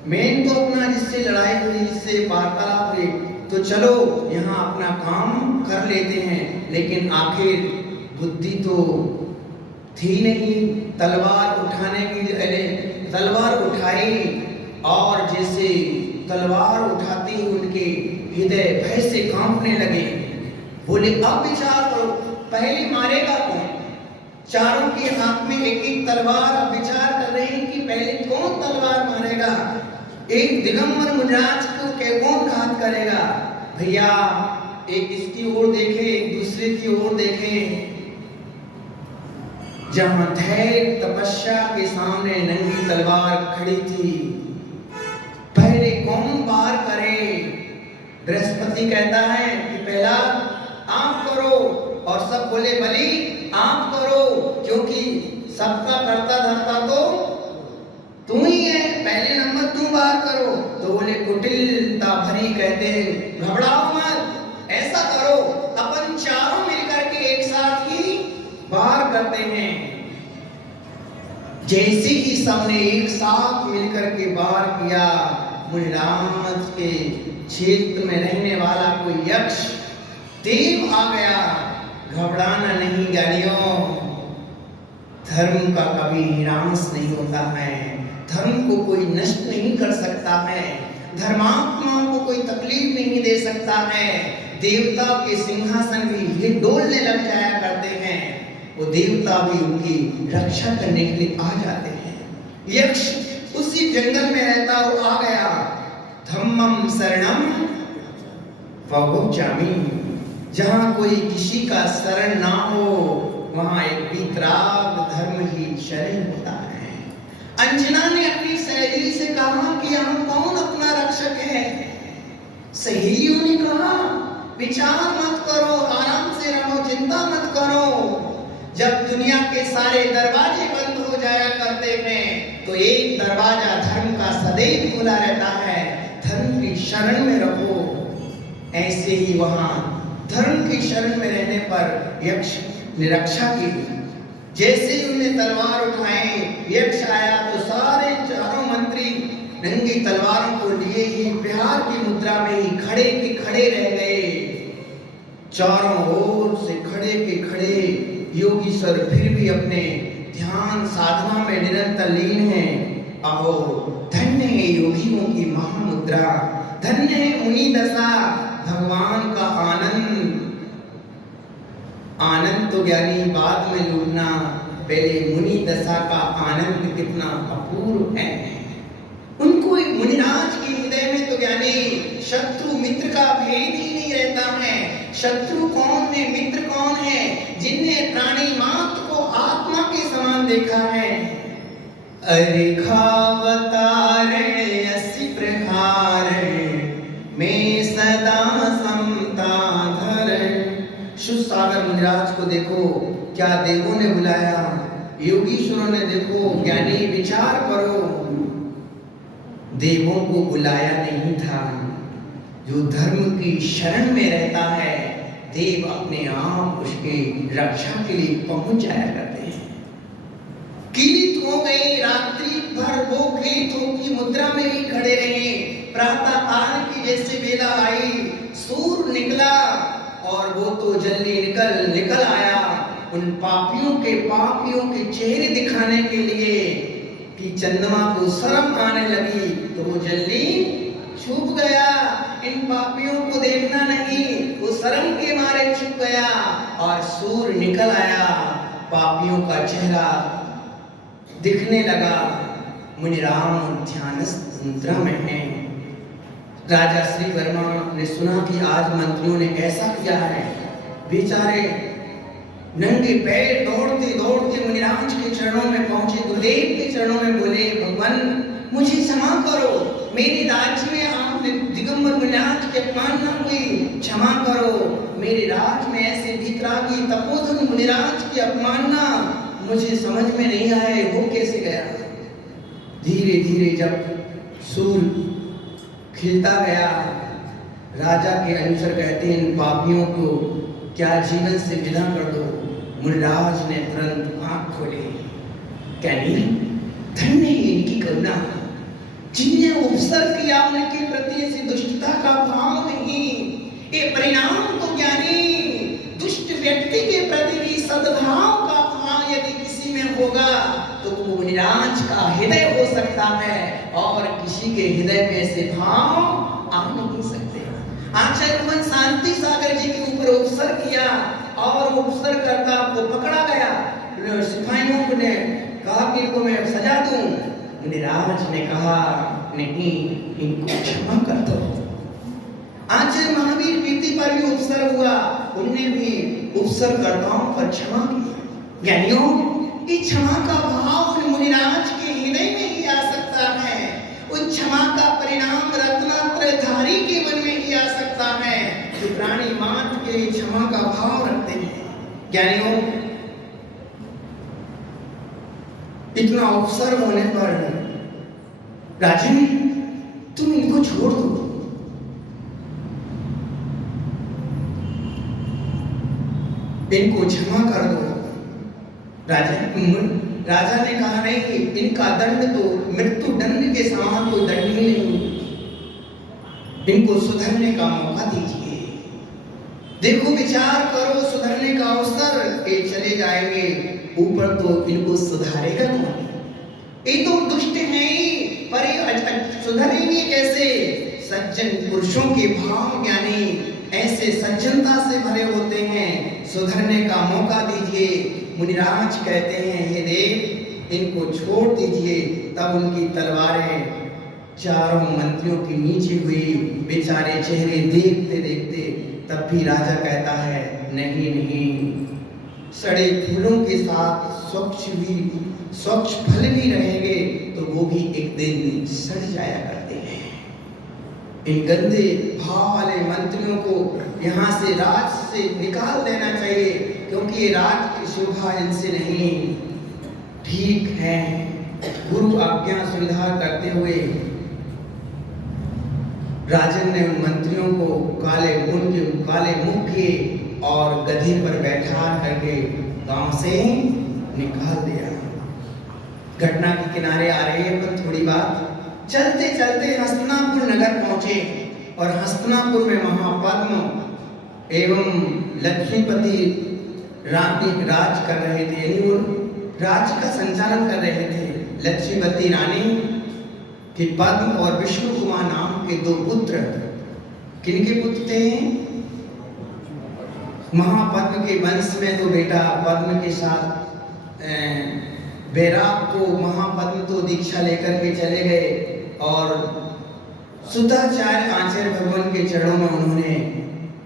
मेन तो अपना जिससे लड़ाई हुई, जिससे वार्तालाप हुई, तो चलो यहाँ अपना काम कर लेते हैं। लेकिन आखिर बुद्धि तो थी नहीं। तलवार उठाने की, तलवार उठाई और जैसे तलवार उठाते ही उनके हृदय भय से कांपने लगे। बोले अब विचार करो, पहले मारेगा कौन? चारों के हाथ में एक एक तलवार। अब विचार कर रहे हैं कि पहले कौन तलवार मारेगा। एक दिगंबर मुनिराज को के कौन घात करेगा? भैया एक इसकी ओर देखे, एक दूसरे की ओर देखे। जहां धैर्य तपस्या के सामने नंगी तलवार खड़ी थी, पहले कौन वार करे? बृहस्पति कहता है कि पहला आप करो, और सब बोले बलि आप करो, क्योंकि सबका करता धरता तो तू ही है, पहले नंबर तू वार करो। तो बोले कुटिलता भरी कहते घबराओ मत, ऐसा करो अपन चारों मिलकर के एक साथ ही वार करते हैं। जैसे ही सबने एक साथ मिलकर के वार किया, मुनिराज के क्षेत्र में रहने वाला कोई यक्ष देव आ गया। घबराना नहीं ज्ञानियों, धर्म का कभी निराश नहीं होता है, धर्म को कोई नष्ट नहीं कर सकता है, धर्मात्माओं को कोई तकलीफ नहीं दे सकता है। देवता के सिंहासन भी ये डोलने लग जाया करते हैं, वो देवता भी उनकी रक्षा करने के लिए आ जाते हैं। यक्ष उसी जंगल में रहता हुआ आ गया। धम्मम शरणम वगोचामि, जहां कोई किसी का शरण ना हो वहां एक वितराग धर्म ही शरण होता है। अंजना ने अपनी सहेली से कहा कि हम कौन अपना रक्षक है? सहेलियों ने कहा विचार मत करो, आराम से रहो, चिंता मत करो। जब दुनिया के सारे दरवाजे बंद हो जाया करते हैं तो एक दरवाजा धर्म का सदैव खुला रहता है, धर्म की शरण में रहो। ऐसे ही वहां धर्म की शरण में रहने पर यक्ष ने रक्षा की। जैसे ही उन्होंने तलवार उठाई, यक्ष आया तो सारे चारों मंत्री नंगी तलवारों को लिए ही बिहार की मुद्रा में ही खड़े के खड़े रह गए। चारों ओर से खड़े के खड़े योगीश्वर फिर भी अपने ध्यान साधना में निरंतर लीन है। अहो धन्य है योगियों की महामुद्रा, धन्य है मुनि दशा, भगवान का आनंद। आनंद तो ज्ञानी बाद में लूटना, पहले मुनि दशा का आनंद कितना अपूर्व है। उनको एक मुनिराज के हृदय में तो ज्ञानी शत्रु मित्र का भेद ही नहीं रहता है। शत्रु कौन है, मित्र कौन है? जिन्हें प्राणी मात्र को आत्मा के समान देखा है। अरे खावतारे असी प्रहारे में सदा समता धर। सुसागर मुनिराज को देखो, क्या देवों ने बुलाया, योगीश्वरों ने देखो, ज्ञानी विचार करो, देवों को बुलाया नहीं था। जो धर्म की शरण में रहता है, देव अपने आप उसके रक्षा के लिए पहुंच जाया करते हैं। किलित हो गई, रात्रि भर वो किलितों की मुद्रा में ही खड़े रहे। प्रातः काल की जैसे बेला आई, सूर्य निकला और वो तो जल्दी निकल आया उन पापियों के चेहरे दिखाने के लिए कि चंद्रमा को शर्म आने लगी तो वो जल्दी छुप गया। इन पापियों को देखना नहीं, वो शर्म के मारे छुप गया और सूर्य निकल आया, पापियों का चेहरा दिखने लगा। मुनिराम ध्यानस्थ मुद्रा में हैं। राजा श्री वर्मा ने सुना कि आज मंत्रियों ने ऐसा किया है। बेचारे नंगे पैर दौड़ते दौड़ते मुनिराज के चरणों में पहुंचे, गुरुदेव के चरणों में बोले, भगवान मुझे क्षमा करो, मेरे राज्य में आपने दिगंबर मुनिराज की अपमानना हुई, क्षमा करो। मेरे राज्य में ऐसे वितरागी तपोधन मुनिराज की अपमानना मुझे समझ में नहीं आए, हो कैसे गया। धीरे धीरे जब सूर्य खिलता गया, राजा के अनुसार कहते हैं इन पापियों को क्या जीवन से विदा कर दो। मुनिराज ने तुरंत आंख खोली। कहनी धन्य है इनकी करुणा, जिन्हें उपसर्ग किया उनके प्रति ऐसी दुष्टता का भाव नहीं। ये परिणाम तो ज्ञानी दुष्ट व्यक्ति के प्रति भी सद्भाव का भाव यदि किसी में होगा तो वो मुनिराज का हृदय हो सकता है, और किसी के हृदय में ऐसे भाव आ नहीं सकते। आचार्य भगवान शांति सागर जी के ऊपर उपसर्ग किया और वो उपसर्ग करता को पकड़ा गया। सिपाहियों ने कहा कि इनको मैं सजा दूं। मुनिराज ने कहा नहीं, इनको क्षमा कर दो। आचार्य महावीर कीर्ति पर भी उपसर्ग हुआ, उनने भी उपसर्गकर्ताओं पर क्षमा की। ज्ञानियों, ये क्षमा का भाव उन मुनिराज के हृदय में ही आ सकता है। उन क्षमा का परिणाम रत्नात्रयधारी के मन में ही आ सकता है जो प्राणी मात्र के लिए क्षमा का भाव रखते हैं। ज्ञानियों, इतना उपसर्ग होने पर राजन, तुम इनको छोड़ दो। इनको क्षमा कर दो। राजा ने कहा नहीं, इनका दंड तो मृत्यु दंड के समान कोई दंड ही नहीं, इनको सुधरने का मौका दीजिए। देखो, विचार करो, सुधरने का अवसर ये चले जाएंगे, ऊपर तो इनको सुधारेगा कौन? ये तो दुष्ट हैं ही, पर ये सुधरेंगे कैसे? सज्जन पुरुषों के भाव ज्ञानी ऐसे सज्जनता से भरे होते हैं, सुधरने का मौका दीजिए। मुनिराज कहते हैं, हे देव, इनको छोड़ दीजिए। तब उनकी तलवारें चारों मंत्रियों के नीचे हुई। बेचारे चेहरे देखते देखते तब भी राजा कहता है, नहीं नहीं, सड़े फूलों के साथ स्वच्छ फल भी रहेंगे तो वो भी एक दिन सड़ जाया करते हैं। इन गंदे भाव वाले मंत्रियों को यहाँ से राज से निकाल देना चाहिए, क्योंकि ये राज की शोभा इनसे नहीं। ठीक है, गुरु आज्ञा स्वीकार करते हुए राजन ने उन मंत्रियों को काले मुख किए और गधे पर बैठा करके गांव से निकाल दिया। घटना के किनारे आ रही है पर थोड़ी बात। चलते चलते हस्तिनापुर नगर पहुंचे और हस्तिनापुर में महापद्म एवं लक्ष्मीपति राज कर रहे थे, यानी वो राज्य का संचालन कर रहे थे। लक्ष्मीपति रानी के पद्म और विष्णु कुमार नाम के दो पुत्र। किनके पुत्र थे? महापद्म के वंश में तो बेटा पद्म के साथ बैराग को महापद्म तो दीक्षा लेकर के चले गए और सुताचार्य आचार्य भगवान के चरणों में उन्होंने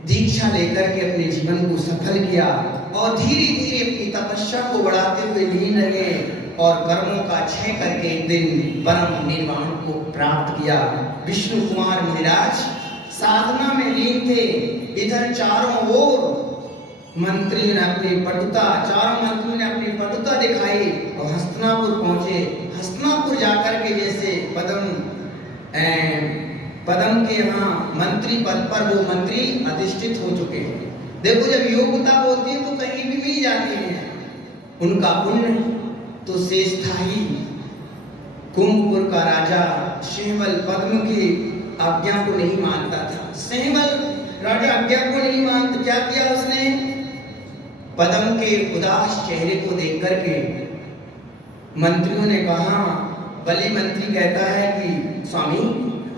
दीक्षा लेकर के अपने जीवन को सफल किया और धीरे धीरे अपनी तपस्या को बढ़ाते हुए लीन रहे और कर्मों का क्षय करके एक दिन परम निर्वाण को प्राप्त किया। विष्णु कुमार मुनिराज साधना में लीन थे। इधर चारों ओर मंत्रियों ने अपनी पटुता दिखाई और हस्तिनापुर पहुंचे। हस्तिनापुर जाकर के जैसे पद्म के यहाँ मंत्री पद पर वो मंत्री अधिष्ठित हो चुके हैं। देखो, जब योग्यता होती है तो कहीं भी मिल जाती है। उनका पुण्य तो शेष था ही। कुंभपुर का राजा सेहवल पद्म की आज्ञा को नहीं मानता था। सेहवल राजा आज्ञा को नहीं मानता, क्या किया उसने? पद्म के उदास चेहरे को देख करके मंत्रियों ने कहा, बलि मंत्री कहता है कि स्वामी,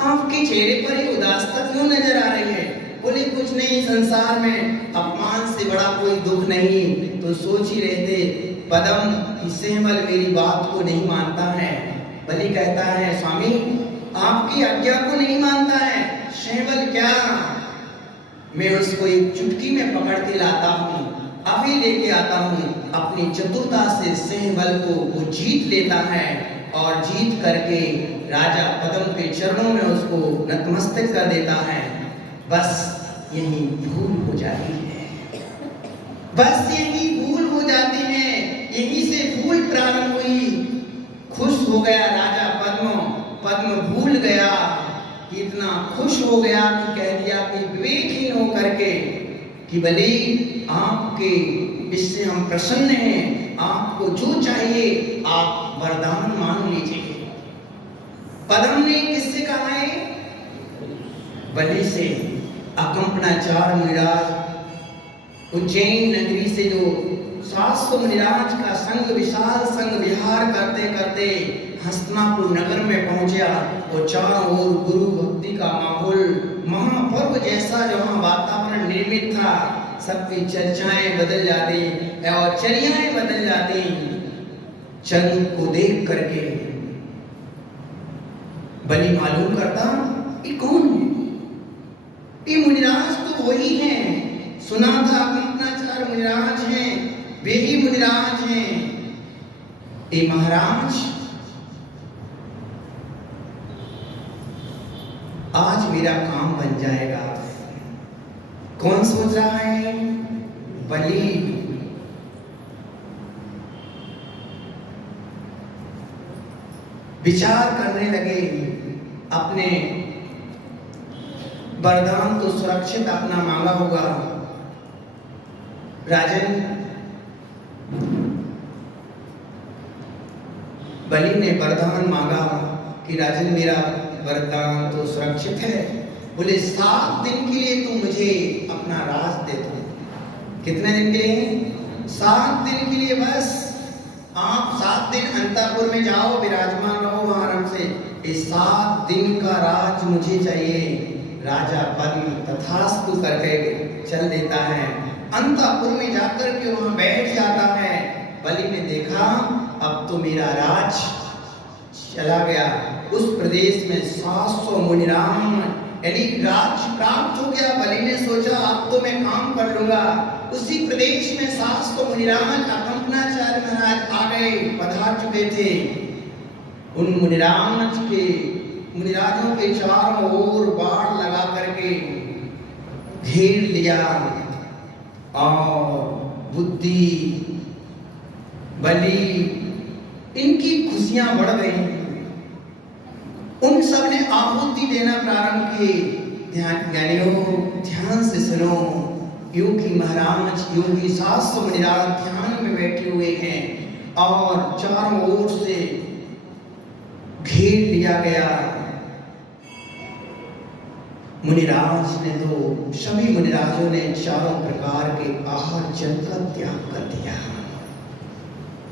आपके चेहरे पर ही उदासता क्यों नजर आ रही है? बोले, कुछ नहीं, संसार में अपमान से बड़ा कोई दुख नहीं। तो सोच ही रहे थे पद्म कि सेहवल मेरी बात को नहीं मानता है। बलि कहता है, स्वामी, आपकी आज्ञा को नहीं मानता है। सेहवल क्या, मैं उसको एक चुटकी में पकड़ के लाता हूँ, अभी लेके आता हूँ। अपनी चतुरता से सेहवल को वो जीत लेता है और जीत करके राजा पद्म के चरणों में उसको नतमस्तक कर देता है। बस यही भूल हो जाती है, बस यही भूल हो जाती है। यहीं से भूल प्रारंभ हुई। खुश हो गया राजा पद्म भूल गया, कितना खुश हो गया कि कह दिया कि विवेकहीन हो करके कि बलि, आपके इससे हम प्रसन्न हैं, आपको जो चाहिए आप वरदान मांग लीजिए। पद्म ने किससे कहा है? बलि से। अकंपनाचार मुनिराज उज्जैन नगरी से जो 700 मुनिराज का संग विशाल संग विहार करते करते हस्तिनापुर नगर में पहुंचा और चारों ओर गुरु भक्ति का माहौल, महापर्व जैसा जहां वातावरण निर्मित था, सबकी चर्चाएं बदल जाती और चर्याएं बदल जाती। चंद्र को देख करके बलि मालूम करता ये कौन है? ये मुनिराज तो वही हैं, सुना था कंपनाचार मुनिराज हैं, वे ही मुनिराज हैं। ये महाराज आज मेरा काम बन जाएगा। कौन सोच रहा है? बलि। विचार करने लगे, अपने वरदान तो सुरक्षित अपना मांगा होगा। राजन, बलि ने वरदान मांगा कि राजन मेरा वरदान तो सुरक्षित है। बोले 7 दिन के लिए तुम मुझे अपना राज दे दो। कितने दिन के लिए? 7 दिन के लिए बस। आप 7 दिन अंतःपुर में जाओ, विराजमान रहो वहां आराम से। इस 7 दिन का राज मुझे चाहिए। राजा पद्म तथास्तु करके चल देता है, अंतःपुर में जाकर के वहां बैठ जाता है। बलि ने देखा अब तो मेरा राज चला गया। उस प्रदेश में 700 मुनिराम, यानी राज प्राप्त हो गया। बलि ने सोचा अब तो मैं काम कर लूंगा। उसी प्रदेश में 700 मुनिराम कंपनाचार्य महाराज आ गए, पधार चुके थे। उन मुनिराजों के चारों ओर बाढ़ लगा करके घेर लिया और बुद्धि, बलि, इनकी खुशियां बढ़ गई। उन सब ने आहुति देना प्रारंभ किए। ध्यान से सुनो, योगी महाराज, योगी 700 मुनिराज ध्यान में बैठे हुए हैं और चारों ओर से घेर लिया गया। मुनिराज ने तो, सभी मुनिराजों ने चारों प्रकार के आहार जल का त्याग कर दिया।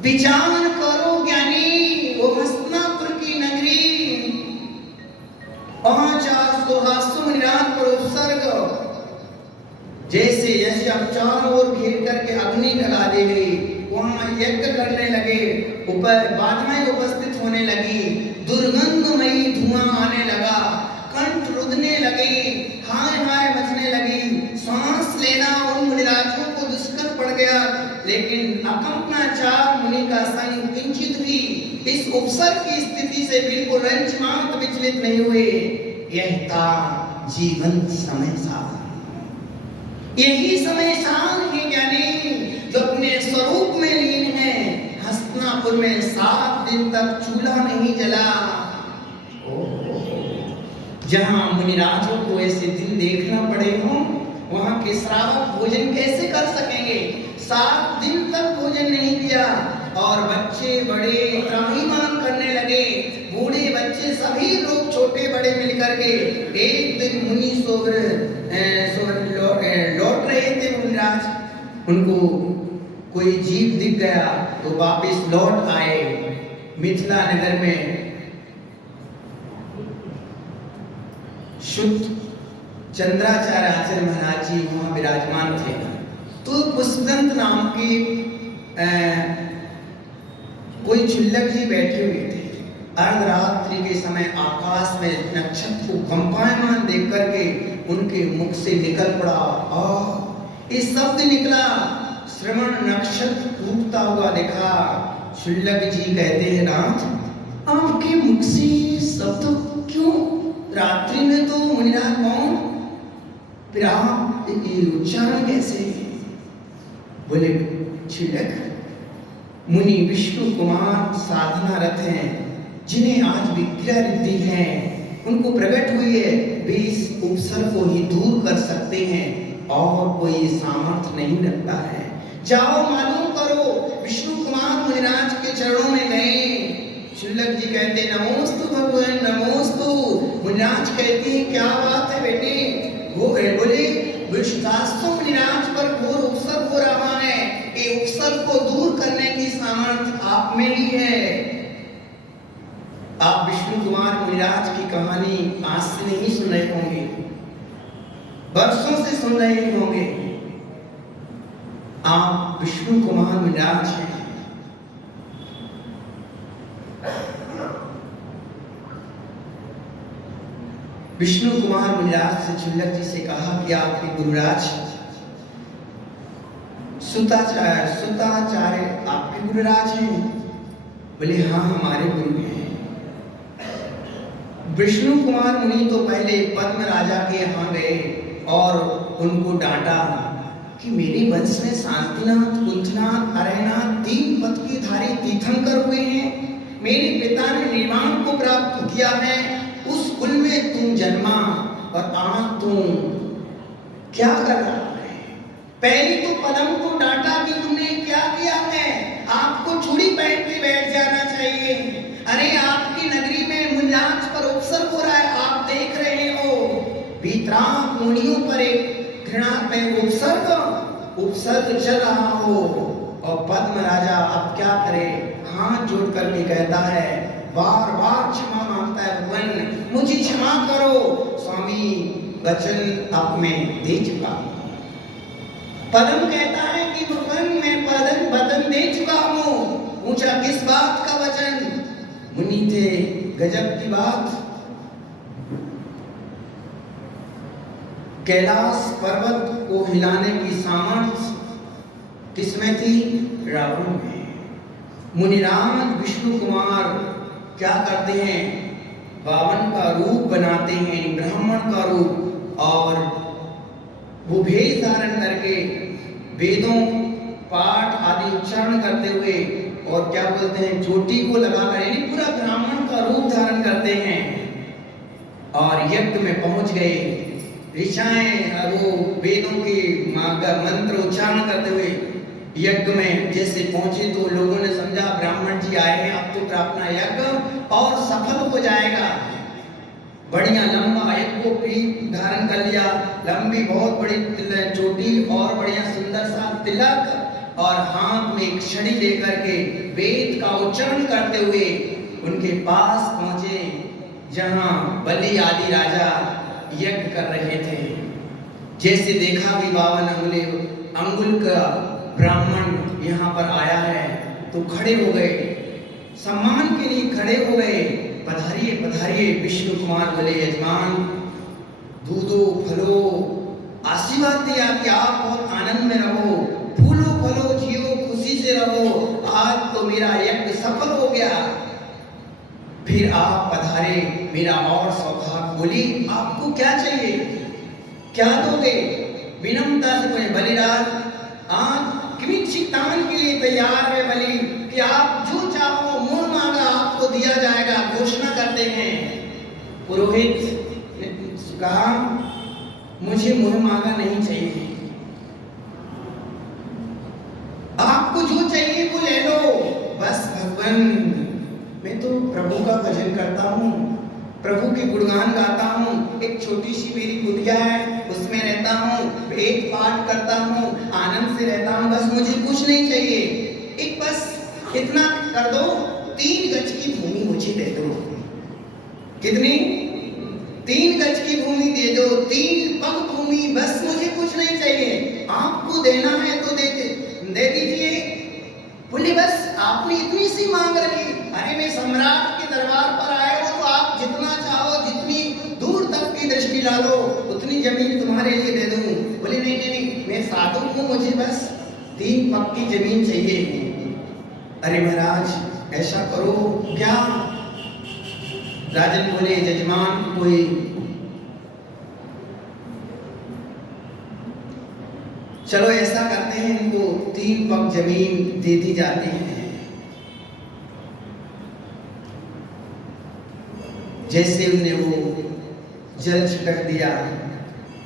विचार करो ज्ञानी, वो हस्तिनापुर की नगरी, 500 मुनिराज पर उत्सर्ग, जैसे जैसे अब चारों ओर घेर करके अग्नि लगा दी गई, वहां यज्ञ करने लगे, ऊपर बाधाएं उपस्थित होने लगी, दुर्गंधमयी धुआं आने लगा, कंठ रुदने लगे, हाय हाय मचने लगी, सांस लेना उन मुनिराजों को दुष्कर पड़ गया। लेकिन अकंपनाचार मुनि का संग किंचित भी इस उपसर्ग की स्थिति से बिल्कुल रंच मात्र विचलित नहीं हुए। यह था जीवन समय सार। यही समय सार है ज्ञानी, जो अपने स्वरूप में लीन है। हस्तिनापुर में 7 दिन तक चूल्हा नहीं जला। जहां मुनिराजों को ऐसे दिन देखना पड़े हों, वहां के श्रावक भोजन कैसे कर सकेंगे? 7 दिन तक भोजन नहीं किया और बच्चे बड़े त्राहिमाम करने लगे। बूढ़े बच्चे सभी लोग छोटे बड़े मिलकर के एक दिन मुनि लौट रहे थे मुनिराज, उनको कोई जीव दिख गया तो वापिस लौट आए। मिथिला नगर में शुद्ध चंद्राचार्य आचार्य महाराज जी वहां विराजमान थे। तो पुष्पदंत नाम के कोई क्षुल्लक जी बैठे हुए थे। अर्धरात्रि के समय आकाश में नक्षत्र को कंपायमान देख करके उनके मुख से निकल पड़ा, ये शब्द निकला, श्रवण नक्षत्र टूटता हुआ देखा। क्षुल्लक जी कहते हैं, नाथ आपके मुख से शब्द क्यों? रात्रि में तो मुनिराज कौन, फिर आप ये उच्चारण कैसे? बोले क्षुल्लक, मुनि विष्णु कुमार साधनारत हैं, जिन्हें आज विद्या रिद्धि है, उनको प्रकट हुई है, वे इस उपसर्ग को ही दूर कर सकते हैं और कोई सामर्थ्य नहीं रखता है। जाओ मालूम करो। विष्णु कुमार मुनिराज के चरणों में गए। क्षुल्लक जी कहते नमोस्तु भगवान, नमोस्तु। मुनिराज कहते हैं क्या बात है बेटे? वो बोले विश्वासों मुनिराज पर घोर उपसर्ग हो रहा है, ये उपसर्ग को दूर करने की सामर्थ्य आप में ही है। आप विष्णु कुमार मुनिराज की कहानी आज से नहीं सुन रहे होंगे, वर्षों से सुन रहे होंगे। आप विष्णु कुमार मुनिराज हैं। विष्णु कुमार मुनिराज से क्षुल्लक जी से कहा कि आपके गुरुराज सुताचार्य आपके गुरुराज हैं? बोले हाँ, हमारे गुरु हैं। विष्णु कुमार मुनि तो पहले पद्म राजा के यहाँ गए और उनको डांटा कि मेरे वंश में शांतिनाथ, कुंथनाथ, अरयनाथ 3 पद के धारी तीर्थंकर हुए हैं। मेरे पिता ने निर्वाण को प्राप्त किया है, उस कुल में तुम जन्मा और आज तुम क्या कर रहा है? पहले तो पदम को डांटा कि तुमने क्या किया है, आपको चूड़ी पहन के बैठ जाना चाहिए। अरे आपकी नगरी में मुनिराज पर उपसर्ग हो रहा है, आप देख रहे हो। वीतराग मुनियों पर एक घृणा में उपसर्ग चल रहा हो और पद्म राजा अब क्या करे, हाथ जोड़ करके कहता है, बार बार क्षमा मांगता है, भगवान मुझे क्षमा करो, स्वामी वचन आप में दे चुका। पद्म कहता है कि भगवान मैं वचन दे चुका हूँ। पूछा किस बात का वचन? मुनि थे, गजब की बात। कैलाश पर्वत को हिलाने की सामर्थ्य किसमें थी? रावण में। मुनिराज विष्णु कुमार क्या करते हैं? बावन का रूप बनाते हैं, ब्राह्मण का रूप, और वो भेष धारण करके वेदों पाठ आदि उच्चारण करते हुए और क्या बोलते हैं, चोटी को लगाकर, यानी पूरा ब्राह्मण का रूप धारण करते हैं और यज्ञ में पहुंच गए। ऋषाएं वो वेदों के मंत्र उच्चारण करते हुए यज्ञ में जैसे पहुंचे तो लोगों ने समझा ब्राह्मण जी आए हैं, अब तो अपना यज्ञ और सफल हो जाएगा। बढ़िया लंबा यज्ञ को पीठ धारण कर लिया, लंबी बहुत बड़ी चोटी और बढ़िया सुंदर सा तिलक, और हाथ में एक छड़ी लेकर के वेद का उच्चारण करते हुए उनके पास पहुंचे जहां बलि आदि राजा यज्ञ कर रहे थे। जैसे देखा कि 52 अंगुल का ब्राह्मण यहाँ पर आया है तो खड़े हो गए, सम्मान के लिए खड़े हो गए। पधारिए पधारिए। विष्णु कुमार बोले, यजमान दूधो फलो आशीर्वाद दिया कि आप बहुत आनंद में रहो, फूलो फलो जियो, खुशी से रहो, आज तो मेरा यज्ञ सफल हो गया। फिर आप पधारे, मेरा और सौभाग्य। बोली आपको क्या चाहिए, क्या दोगे? विनम्रता से बोले, बलिराज आज किमिच्छितान के लिए तैयार है बलि, कि आप जो चाहो मुंह मांगा आपको दिया जाएगा, घोषणा करते हैं। पुरोहित ने कहा, मुझे मुंह मांगा नहीं चाहिए, आपको जो चाहिए वो ले लो। बस भगवान, मैं तो प्रभु का भजन करता हूँ, प्रभु के गुणगान गाता हूँ, एक छोटी सी मेरी कुटिया है उसमें रहता हूँ, वेद पाठ करता हूँ, आनंद से रहता हूँ, बस मुझे कुछ नहीं चाहिए। एक बस इतना कर दो, 3 गज की भूमि मुझे दे दो। कितनी? 3 गज की भूमि दे दो, 3 पग भूमि, बस मुझे कुछ नहीं चाहिए। आपको देना है तो दे दीजिए। बोले बस आपने इतनी सी मांग रखी? अरे मैं सम्राट के दरबार पर आए हो तो आप जितना चाहो, जितनी दूर तक की दृष्टि डालो, उतनी जमीन तुम्हारे लिए दे दूं। बोले नहीं नहीं नहीं, मैं साधु हूँ, मुझे बस 3 पग की जमीन चाहिए। अरे महाराज ऐसा करो क्या? राजन बोले, जजमान कोई चलो ऐसा करते हैं, इनको 3 पग जमीन दे दी जाती है। जैसे उन्हें वो जल छिटक दिया,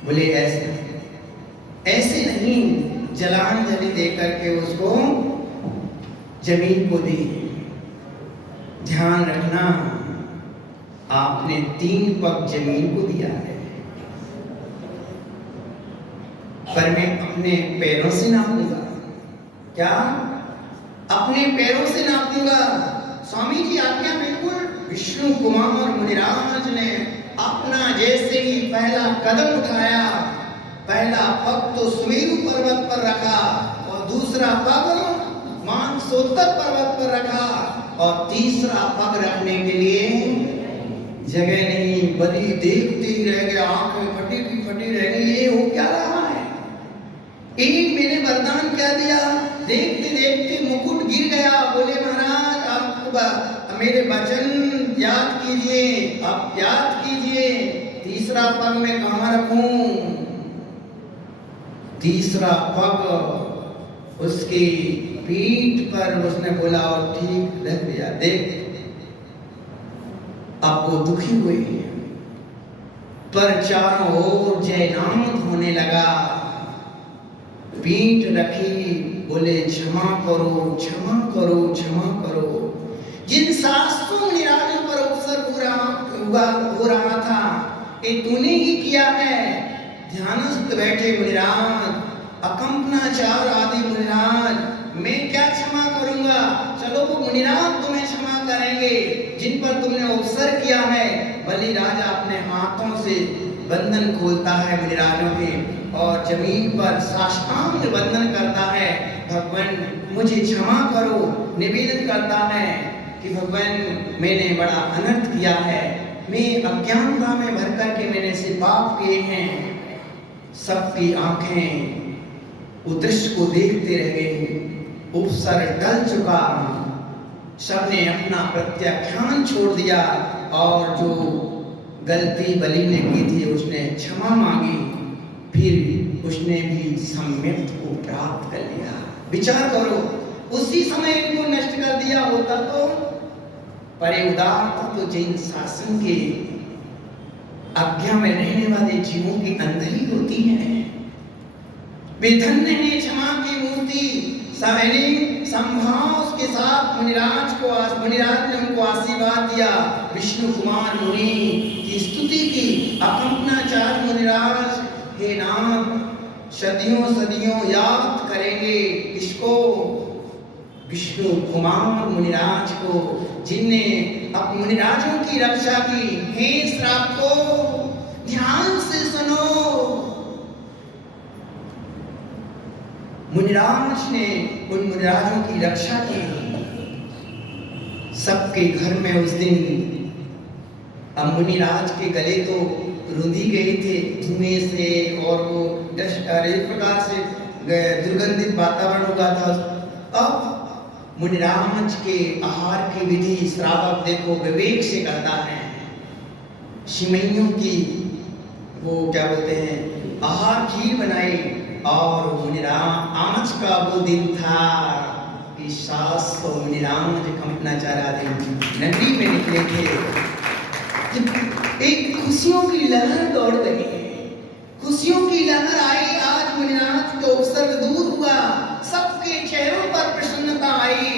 बोले ऐसे नहीं, जलांजलि दे करके उसको जमीन को दी। ध्यान रखना, आपने 3 पग जमीन को दिया है, पर मैं अपने पैरों से नापूंगा। क्या? अपने पैरों से नापूंगा। स्वामी जी आज्ञा बिल्कुल। विष्णु कुमार मुनिराज ने अपना जैसे ही पहला कदम उठाया, पहला पग तो सुमेरु पर्वत पर रखा और दूसरा पग मानसोत्तर पर्वत पर रखा और तीसरा पग रखने के लिए जगह नहीं, बलि देखते ही रह गए, आंखें फटी की फटी रह गई, ये हो क्या रहा है? एक मैंने वरदान क्या दिया, देखते देखते मुकुट गिर गया। बोले महाराज आप मेरे वचन याद कीजिए, आप याद कीजिए, तीसरा पग मैं कहाँ रखूं? तीसरा पग उसकी पीठ पर उसने बोला और ठीक रख दिया। देख अब वो दुखी हुए, पर चारों ओर जयनाद होने लगा। पीठ रखी, बोले क्षमा करो, क्षमा करो, क्षमा करो। जिन शास्त्रों निराजों पर अवसर हो रहा था, ये तूने ही किया है। ध्यानस्थ बैठे मुनिराज, अकंपनाचार आदि मुनिराज, मैं क्या क्षमा करूंगा? चलो वो मुनिराज तुम्हें क्षमा करेंगे जिन पर तुमने अवसर किया है। बलि राजा अपने हाथों से बंधन खोलता है मुनिराजों के और जमीन पर साष्टांग वंदन करता है। भगवान मुझे क्षमा करो, निवेदन करता है कि भगवान मैंने बड़ा अनर्थ किया है, मैं अज्ञानता में भर करके मैंने से पाप किए हैं। सबकी आंखें उस दृश्य को देखते रह गई, उपसर टल चुका, सबने अपना प्रत्याख्यान छोड़ दिया और जो गलती बलि ने की थी उसने क्षमा मांगी, फिर उसने भी सम्यक को प्राप्त कर लिया। विचार करो, उसी समय इनको नष्ट कर दिया होता तो परे उदार तो जैन शासन के आज्ञा में रहने वाले जीवों के अंदर ही होती है। वे धन्य है क्षमा की मूर्ति। सहेली संभाव के साथ मुनिराज ने उनको आशीर्वाद दिया। विष्णु कुमार मुनि की स्तुति की। अकंपनाचार्य मुनिराज, हे नाथ, सदियों सदियों याद करेंगे इसको, विष्णु कुमार मुनिराज को, जिनने अब मुनिराजों की रक्षा की। हे श्राप को ध्यान से सुनो। मुनिराज ने उन मुनिराजों की रक्षा की। सबके घर में उस दिन अब मुनिराज के गले तो रुंधी गए थे धुएं से, और वो एक प्रकार से दुर्गंधित वातावरण हुआ था। अब मुनिराज के आहार की विधि श्रावक देखो विवेक से करता है। सिमैयों की वो क्या बोलते हैं आहार खीर बनाई, और मुनिराज आज का वो दिन था कि 700 मुनिराज कंपनाचार आदि नगरी में निकले थे। एक खुशियों की लहर दौड़ रही है, खुशियों की लहर आई। आज मुनिराज का उपसर्ग दूर हुआ, सबके चेहरों पर प्रसन्नता आई।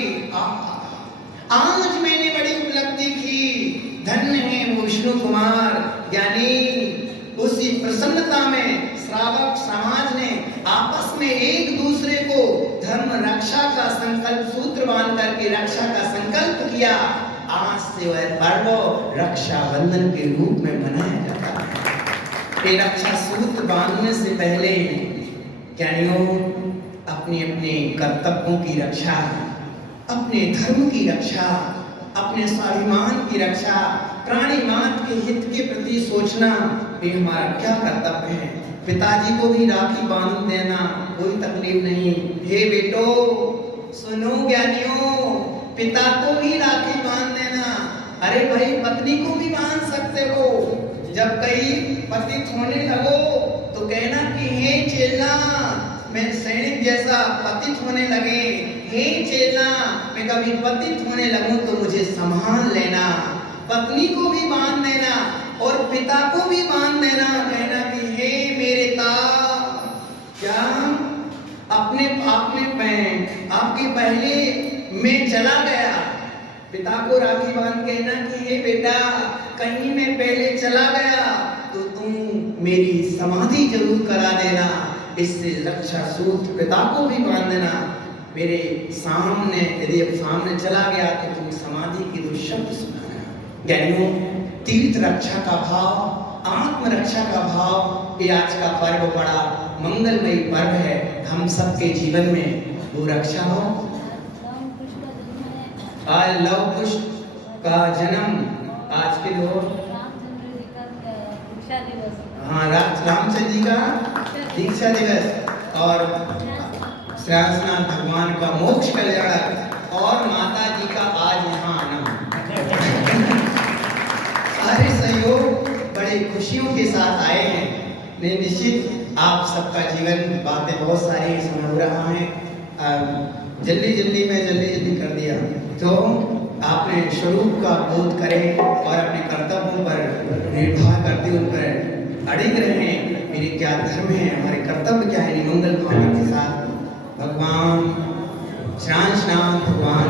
आज मैंने बड़ी उपलब्धि की, धन्य है वो विष्णु कुमार ज्ञानी। उसी प्रसन्नता में श्रावक समाज ने आपस में एक दूसरे को धर्म रक्षा का संकल्प सूत्र बांध करके रक्षा का संकल्प किया। आज से वह पर्व रक्षा बंधन के रूप में मनाया जाता है। ये रक्षा सूत्र बांधने से पहले ज्ञानियों अपने अपने कर्तव्यों की रक्षा, अपने धर्म की रक्षा, अपने स्वाभिमान की रक्षा, प्राणी मात्र के हित के प्रति सोचना, ये हमारा क्या कर्तव्य है। पिताजी को भी राखी बांध देना कोई तकलीफ नहीं। हे बेटो सुनो ज्ञानियों, पिता को भी राखी बांध देना। अरे भाई पत्नी को भी बांध सकते हो। जब कहीं पतित होने लगो तो कहना कि हे चेला, मैं सैनिक जैसा पतित होने लगे, हे चेला मैं कभी पतित होने लगूं तो मुझे संभाल लेना। पत्नी को भी बांध देना और पिता को भी बांध देना, कहना कि हे मेरे ताऊ, क्या अपने आपके पहले मैं चला गया। पिता को राखी बांध कहना कि हे बेटा कहीं मैं पहले चला गया तो तुम मेरी समाधि जरूर करा देना। इससे रक्षा सूत्र पिता को भी बांध देना। मेरे सामने यदि अब सामने चला गया तो तुम समाधि की दो शब्द सुनाना। ज्ञानियों तीर्थ रक्षा का भाव, आत्म रक्षा का भाव, ये आज का पर्व बड़ा मंगलमयी पर्व है। हम सबके जीवन में वो रक्षा हो। आज लव कुश का जन्म आज के लोग हाँ, रामचंद्र जी का दीक्षा दिवस और श्रीनाथ भगवान का मोक्ष कल्याण और माता जी का आज यहाँ आना, सारे सहयोग बड़े खुशियों के साथ आए हैं। निश्चित आप सबका जीवन बातें बहुत सारी इसमें हो रहा है, जल्दी कर दिया, तो आपने स्वरूप का बोध करें और अपने कर्तव्यों पर निर्भर करते उन पर अड़िग रहें। मेरे क्या धर्म है, हमारे कर्तव्य क्या है, निमंगल भावना के साथ भगवान श्रीनाथ भगवान